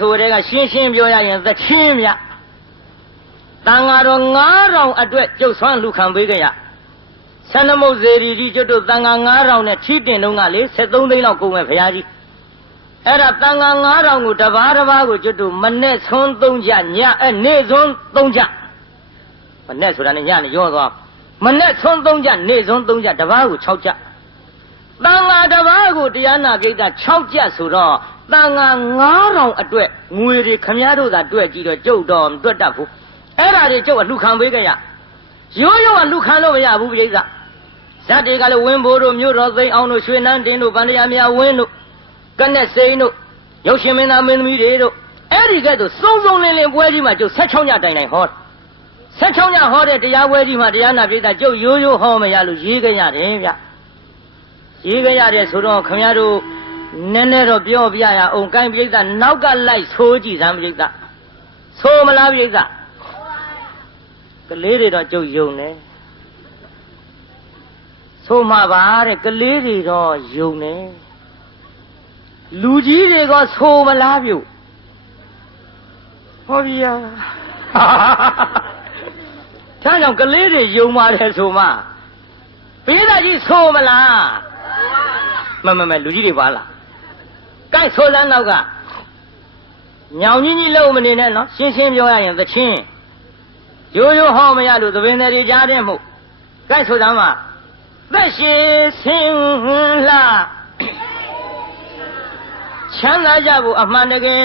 ဆိုတဲ့ကရှင်းရှင်းပြောရရင်သချင်းဗျတန်ဃာတော်9000အတွက်ကျုပ်ဆွမ်းလူခံပေးခဲ့ရဆန္ဒမုတ်ဇေရီကြီးကျွတ်တို့တန်ဃာ9000နဲ့ထီးတင်တော့ကလေ73သိန်းလောက်ကုန်မဲ့ဘုရားကြီးအဲ့ဒါတန်ဃာ9000ကိုတပါးကိုကျွတ်တို့မနဲ့ဆွန်း3ကြညနေ့ဆွန်း3ကြမနဲ့ဆိုတာနဲ့ညနေရောသွားမနဲ့ဆွန်း3ကြနေ့ဆွန်း3ကြတပါးကို6ကြတန်ဃာတပါးကိုတရားနာပိဋက6ကြဆိုတော့တန်ဃာ9000အတွက်ငွေတွေခမည်းတော်သာတွက်ကြည့်တော့ကျုပ်တော့တွက်တတ်ဘူးအဲ့ဒါတွေကျုပ်အလှခံပေးကြရရိုးရိုးအလှခံလို့မရဘူးပြိဿဇတ်တွေကလည်းဝင်းဘိုးတို့မြို့တော်သိမ်းအောင်တို့ရွှေနန်းတင်တို့ဗန္ဓရာမြဝင်းတို့ကနဲ့စိန်တို့ရုပ်ရှင်မင်းသားမင်းသမီးတွေတို့အဲ့ဒီကဲ့သို့စုံစုံလင်းလင်းပွဲကြီးမှာကျုပ်16ညတိုင်တိုင်ဟော16ညဟောတဲ့တရားပွဲကြီးမှာတရားနာပိဋကကျုပ်ရိုးရိုးဟောမရလို့ရေးခဲ့ရတယ်ဗျရေးခဲ့ရတယ်ဆိုတော့ခင်ဗျားတို့နည်းနည်းတော့ပြောပြရအောင်ကိုင်းပိဋကနောက်ကလိုက်ဆိုးကြည့်စမ်းပိဋကဆိုးမလားပိဋကကလေးတွေတော့ကျုပ်ယုံတယ်ဆိုမှပါတဲ့ကလေးတွေတော့ယုံတယ်လူကြီးတွေကဆိုမလားပြုတ်ဟောဗျာဒါကြောင့်ကလေးတွေယုံပါတယ်ဆိုမှပိဋကကြီးဆိုမလားမလူကြီးတွေပါလားကဲဆိုလန်းတော့ကညောင်ကြီးလုံးမနေနဲ့နော်ရှင်းရှင်းပြောရရင်သချင်းရိုးရိုးဟောမရလို့သဘင်တွေကြားတဲ့မှုကဲဆိုသားမှာသက်ရှိဆင်းလှချမ်းသာကြဖို့အမှန်တကယ်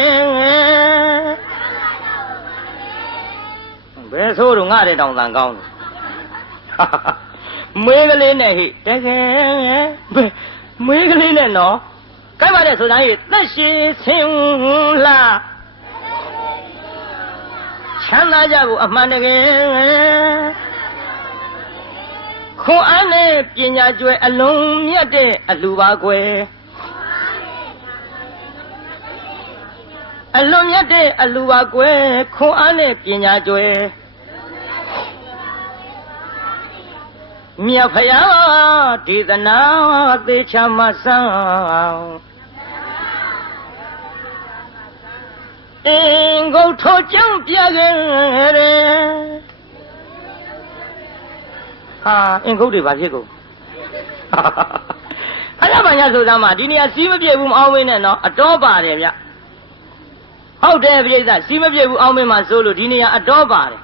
ဘယ်ဆိုတော့ငါတဲ့တောင်တန်ကောင်းတယ်မွေးကလေးနဲ့ဟိတကယ်မွေးကလေးနဲ့နော်ကြိုက်ပါတဲ့ဆိုတိုင်းသက်ရှိဆင်းလာချမ်းသာကြဖို့အမှန်တကယ်ခွန်အားနဲ့ပညာကျွဲအလုံးမြတ်တဲ့အလှပါကွယ်အလွန်မြတ်တဲ့အလှပါကွယ်ခွန်အားနဲ့ပညာကျွဲမြတ်ဖယားဒေသနာသေချာမဆန်းအင်္ဂုတ်ထိုကြောင့်ပြခဲ့တယ်ဟာအင်္ဂုတ်တွေဘာဖြစ်ကုန်အဲ့ဒါမှညာဆိုသားမှာဒီနေရာစီးမပြေဘူးမအောင်မင်းနဲ့နော်အတော်ပါတယ်ဗျဟုတ်တယ်ပြိဿစီးမပြေဘူးအောင်မင်းမှာဆိုလို့ဒီနေရာအတော်ပါတယ်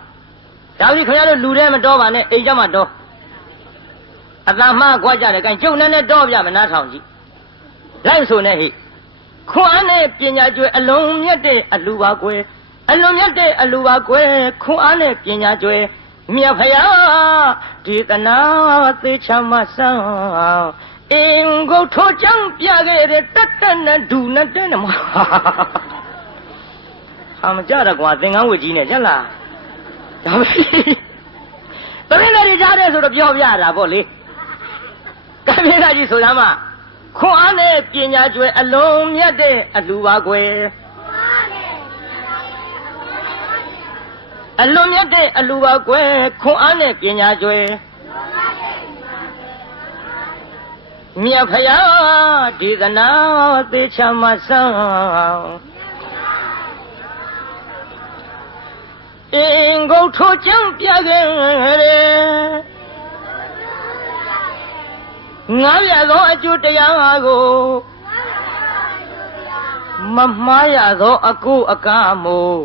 ဒါပြီးခင်ဗျားတို့လူထဲမတော်ပါနဲ့အိမ်ကြမှာတော်အတမ်းမှကွာကြတယ်ကဲကျုပ်နဲ့တော့ပြမနားထောင်ကြည့်လိုက်ဆိုနဲ့ဟိခွန်အားနဲ့ပညာကျွဲအလုံးမြတ်တဲ့အလှပါကွယ်အလွန်မြတ်တဲ့အလှပါကွယ်ခွန်အားနဲ့ပညာကျွဲမြတ်ဖယားဒေသနာသေချာမဆန်းအင်္ဂုတ်ထိုးကြောင့်ပြခဲ့တဲ့တက်တက်နဲ့ဒူနဲ့တဲ့နမဟာမကြတော့ကွာသင်္ကန်းဝတ်ကြီးနဲ့ကျက်လားဒါပဲတရင်လည်းကြားတယ်ဆိုတော့ပြောပြတာပေါ့လေကံပြေကကြီးဆိုသားမခွန်အားနဲ့ပညာကျွဲအလုံးမြတ်တဲ့အလှပါကွယ်အလွန်မြတ်တဲ့အလှပါကွယ်ခွန်အားနဲ့ပညာကျွဲမြတ်ဖယားဒေသနာသေချာမဆန်းအင်္ဂုတ်ထိုကြောင့်ပြခဲ့တယ်ငါပြသောအကျိုးတရားကိုမမှားရသောအကုအကမို့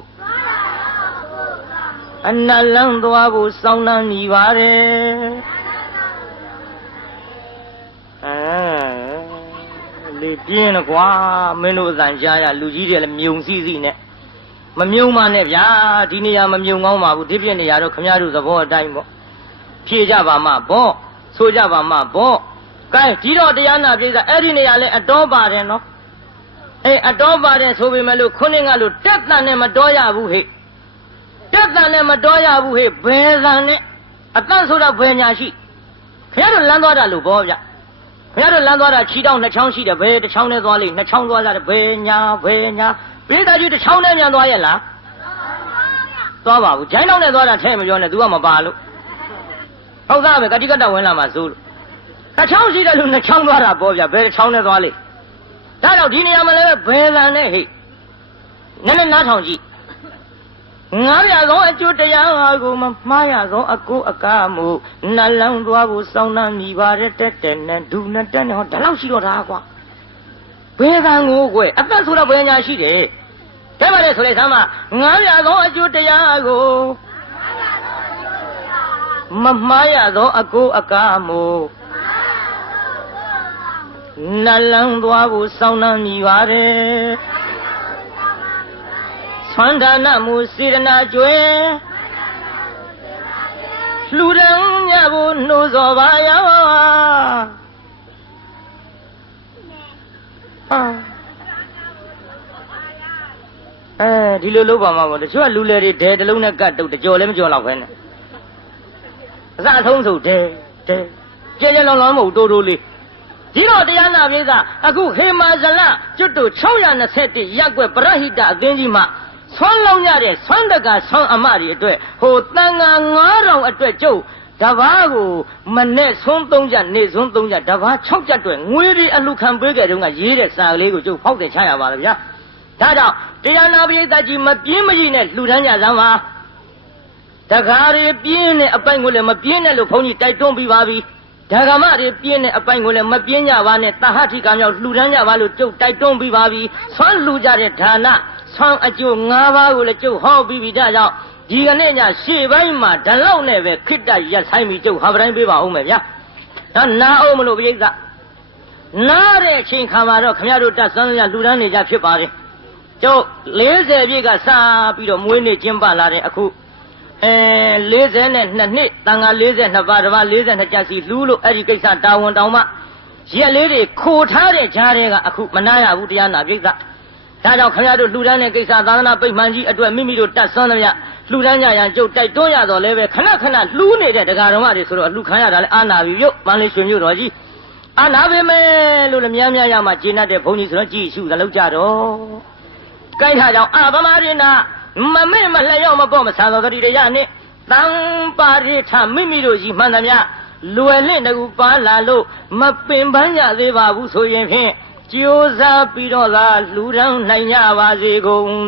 အနလန်းသွားဖို့စောင်းနှံ့နေပါတယ်လေပြင်းတော့ကွာမင်းတို့အတန်ကြားရလူကြီးတွေလည်းမြုံစီစီနဲ့မမြုံပါနဲ့ဗျာဒီနေရာမမြုံကောင်းပါဘူးဒီပြည့်နေရာတော့ခမရတို့သဘောအတိုင်းပေါ့ဖြေကြပါမှပေါ့ဆိုကြပါမှပေါ့ကဲဒီတော့တရားနာပြေးစားအဲ့ဒီနေရာလဲအတော်ပါတယ်နော်အေးအတော်ပါတယ်ဆိုပေမဲ့လို့ခုနှစ်ကလို့တက်တန်နဲ့မတော်ရဘူးဟဲ့တက်တန်နဲ့မတော်ရဘူးဟဲ့ဘယ်တန်နဲ့အတန့်ဆိုတော့ဘယ်ညာရှိခင်ဗျားတို့လမ်းသွားတာလို့ဘောဗျခင်ဗျားတို့လမ်းသွားတာခြေတောင်းနှစ်ချောင်းရှိတယ်ဘယ်တစ်ချောင်းနဲ့သွားလိမ့်နှစ်ချောင်းသွားကြတယ်ဘယ်ညာပြေးသားကြီးတစ်ချောင်းနဲ့မြန်သွားရဲ့လားသွားပါဘူးဂျိုင်းတောင်းနဲ့သွားတာထဲမပြောနဲ့ तू ကမပါလို့ဟုတ်သားပဲကတိကတဝင်လာမှာစိုးလို့တစ်ချောင်းရှိတယ်လို့နှစ်ချောင်းသွားတာပေါ့ဗျဘယ်တစ်ချောင်းနဲ့သွားလိမ့်ဒါတော့ဒီနေရာမှာလည်းဘယ်လန်နဲ့ဟိနည်းနည်းနားထောင်ကြည့်ငါးပြသောအကျိုးတရားကိုမမှားရသောအကိုအကားမှုနှလုံးသွားဖို့စောင်းနှံ့မိပါတဲ့တက်တဲ့နဲ့ဒူနဲ့တက်နဲ့ဟောဒါလောက်ရှိတော့တာကွာဘယ်ကံကိုကွယ်အသက်ဆိုတော့ဘယ်ညာရှိတယ်တဲ့ပါလေဆိုလိုက်သမ်းမငါးပြသောအကျိုးတရားကိုမမှားရသောအကိုအကားမှုနှလုံးသွားဖို့စောင်းနှံ့မိပါတယ်ဆွမ်းဒါနမှုစေရနာကျွဲလှူဒန်းကြဖို့နှိုးစော်ပါရောဒီလိုလုပ်ပါမှာပေါ့တချို့ကလူလေတွေဒဲတလုံးနဲ့ကတ်တုတ်တကြော်လည်းမကြော်တော့ပဲနဲ့အစအဆုံးဆိုဒဲကျဲလောင်းမဟုတ်တိုးလေးဒီတော့တရားနာပြေးစားအခုဟေမာဇလကျွတ်တို့621ရက်ွက်ပရဟိတအသင်းကြီးမှာဆွမ်းလုံးရတဲ့ဆွမ်းတကဆွမ်းအမတွေအတွက်ဟိုတန်ငါ9000အတွက်ကျုပ်တဘာကိုမနဲ့ဆွမ်း3ချက်နေဆွမ်း3ချက်တဘာ6ချက်အတွက်ငွေတွေအလူခံပေးကြတဲ့တုန်းကရေးတဲ့စာကလေးကိုကျုပ်ဖောက်တယ်ချရပါလားဗျာဒါကြောင့်တရားနာပိဋကကြီးမပြင်းမကြီးနဲ့လှူဒန်းကြစမ်းပါတခါရီပြင်းတဲ့အပိုင်ကိုလည်းမပြင်းနဲ့လို့ဘုန်းကြီးတိုက်တွန်းပြီးပါပြီဓမ္မတွေပြင်းတဲ့အပိုင်ကိုလည်းမပြင်းကြပါနဲ့တဟဋ္ဌိကံမြောက်လှူဒန်းကြပါလို့ကျုပ်တိုက်တွန်းပြီးပါပြီဆွမ်းလှူကြတဲ့ဒါနဆွမ်းအကျိုး5ပါးကိုလည်းကျုပ်ဟောပြီးပြီဒါကြောင့်ဒီကနေ့ညရှေ့ပိုင်းမှာဓလောက်နဲ့ပဲခိတ္တရက်ဆိုင်ပြီးကျုပ်ဟာပတိုင်းပေးပါဦးမယ်ဗျာဒါနာအောင်မလို့ပြိဿနားတဲ့အချိန်ခါမှာတော့ခမရတို့တတ်ဆန်းရလှူဒန်းနေကြဖြစ်ပါတယ်ကျုပ်40ပြည့်ကစပြီးတော့မွေးနေ့ကျင်းပလာတဲ့အခု 42နှစ်တန်ခါ42ပါးတစ်ပါး42ကျပ်စီလှူးလို့အဲ့ဒီကိစ္စတာဝန်တောင်မှရက်လေးတွေခိုထားတဲ့ကြားတွေကအခုမနာရဘူးတရားနာပိဿဒါကြောင့်ခင်ဗျားတို့လှူဒန်းတဲ့ကိစ္စသာသနာပိတ်မှန်ကြီးအတွက်မိမိတို့တတ်ဆွမ်းသမျှလှူဒန်းကြရန်ကြုတ်တိုက်တွန်းရတော့လည်းပဲခဏခဏလှူးနေတဲ့တရားတော်မတွေဆိုတော့လှူခံရတာလည်းအာနာပြီရုပ်မန္တလေးရွှေမြို့တော်ကြီးအာနာပေမဲ့လို့လည်းများများရမှဂျင်းတဲ့ဘုန်းကြီးဆိုတော့ကြည်ရှုသလောက်ကြတော့ကိုက်ထားကြောင့်ဗမာရင်းနာမမေ့မလျော့မပေါ့မဆာတော်တတိရနဲ့တံပါရိထမိမိတို့ကြီးမှန်သမျှလွယ်လင့်တကူပါလာလို့မပင်ပန်းကြသေးပါဘူးဆိုရင်ဖြင့်ကြိုးစားပြီးတော့သာလှူဒန်းနိုင်ကြပါစေကုန်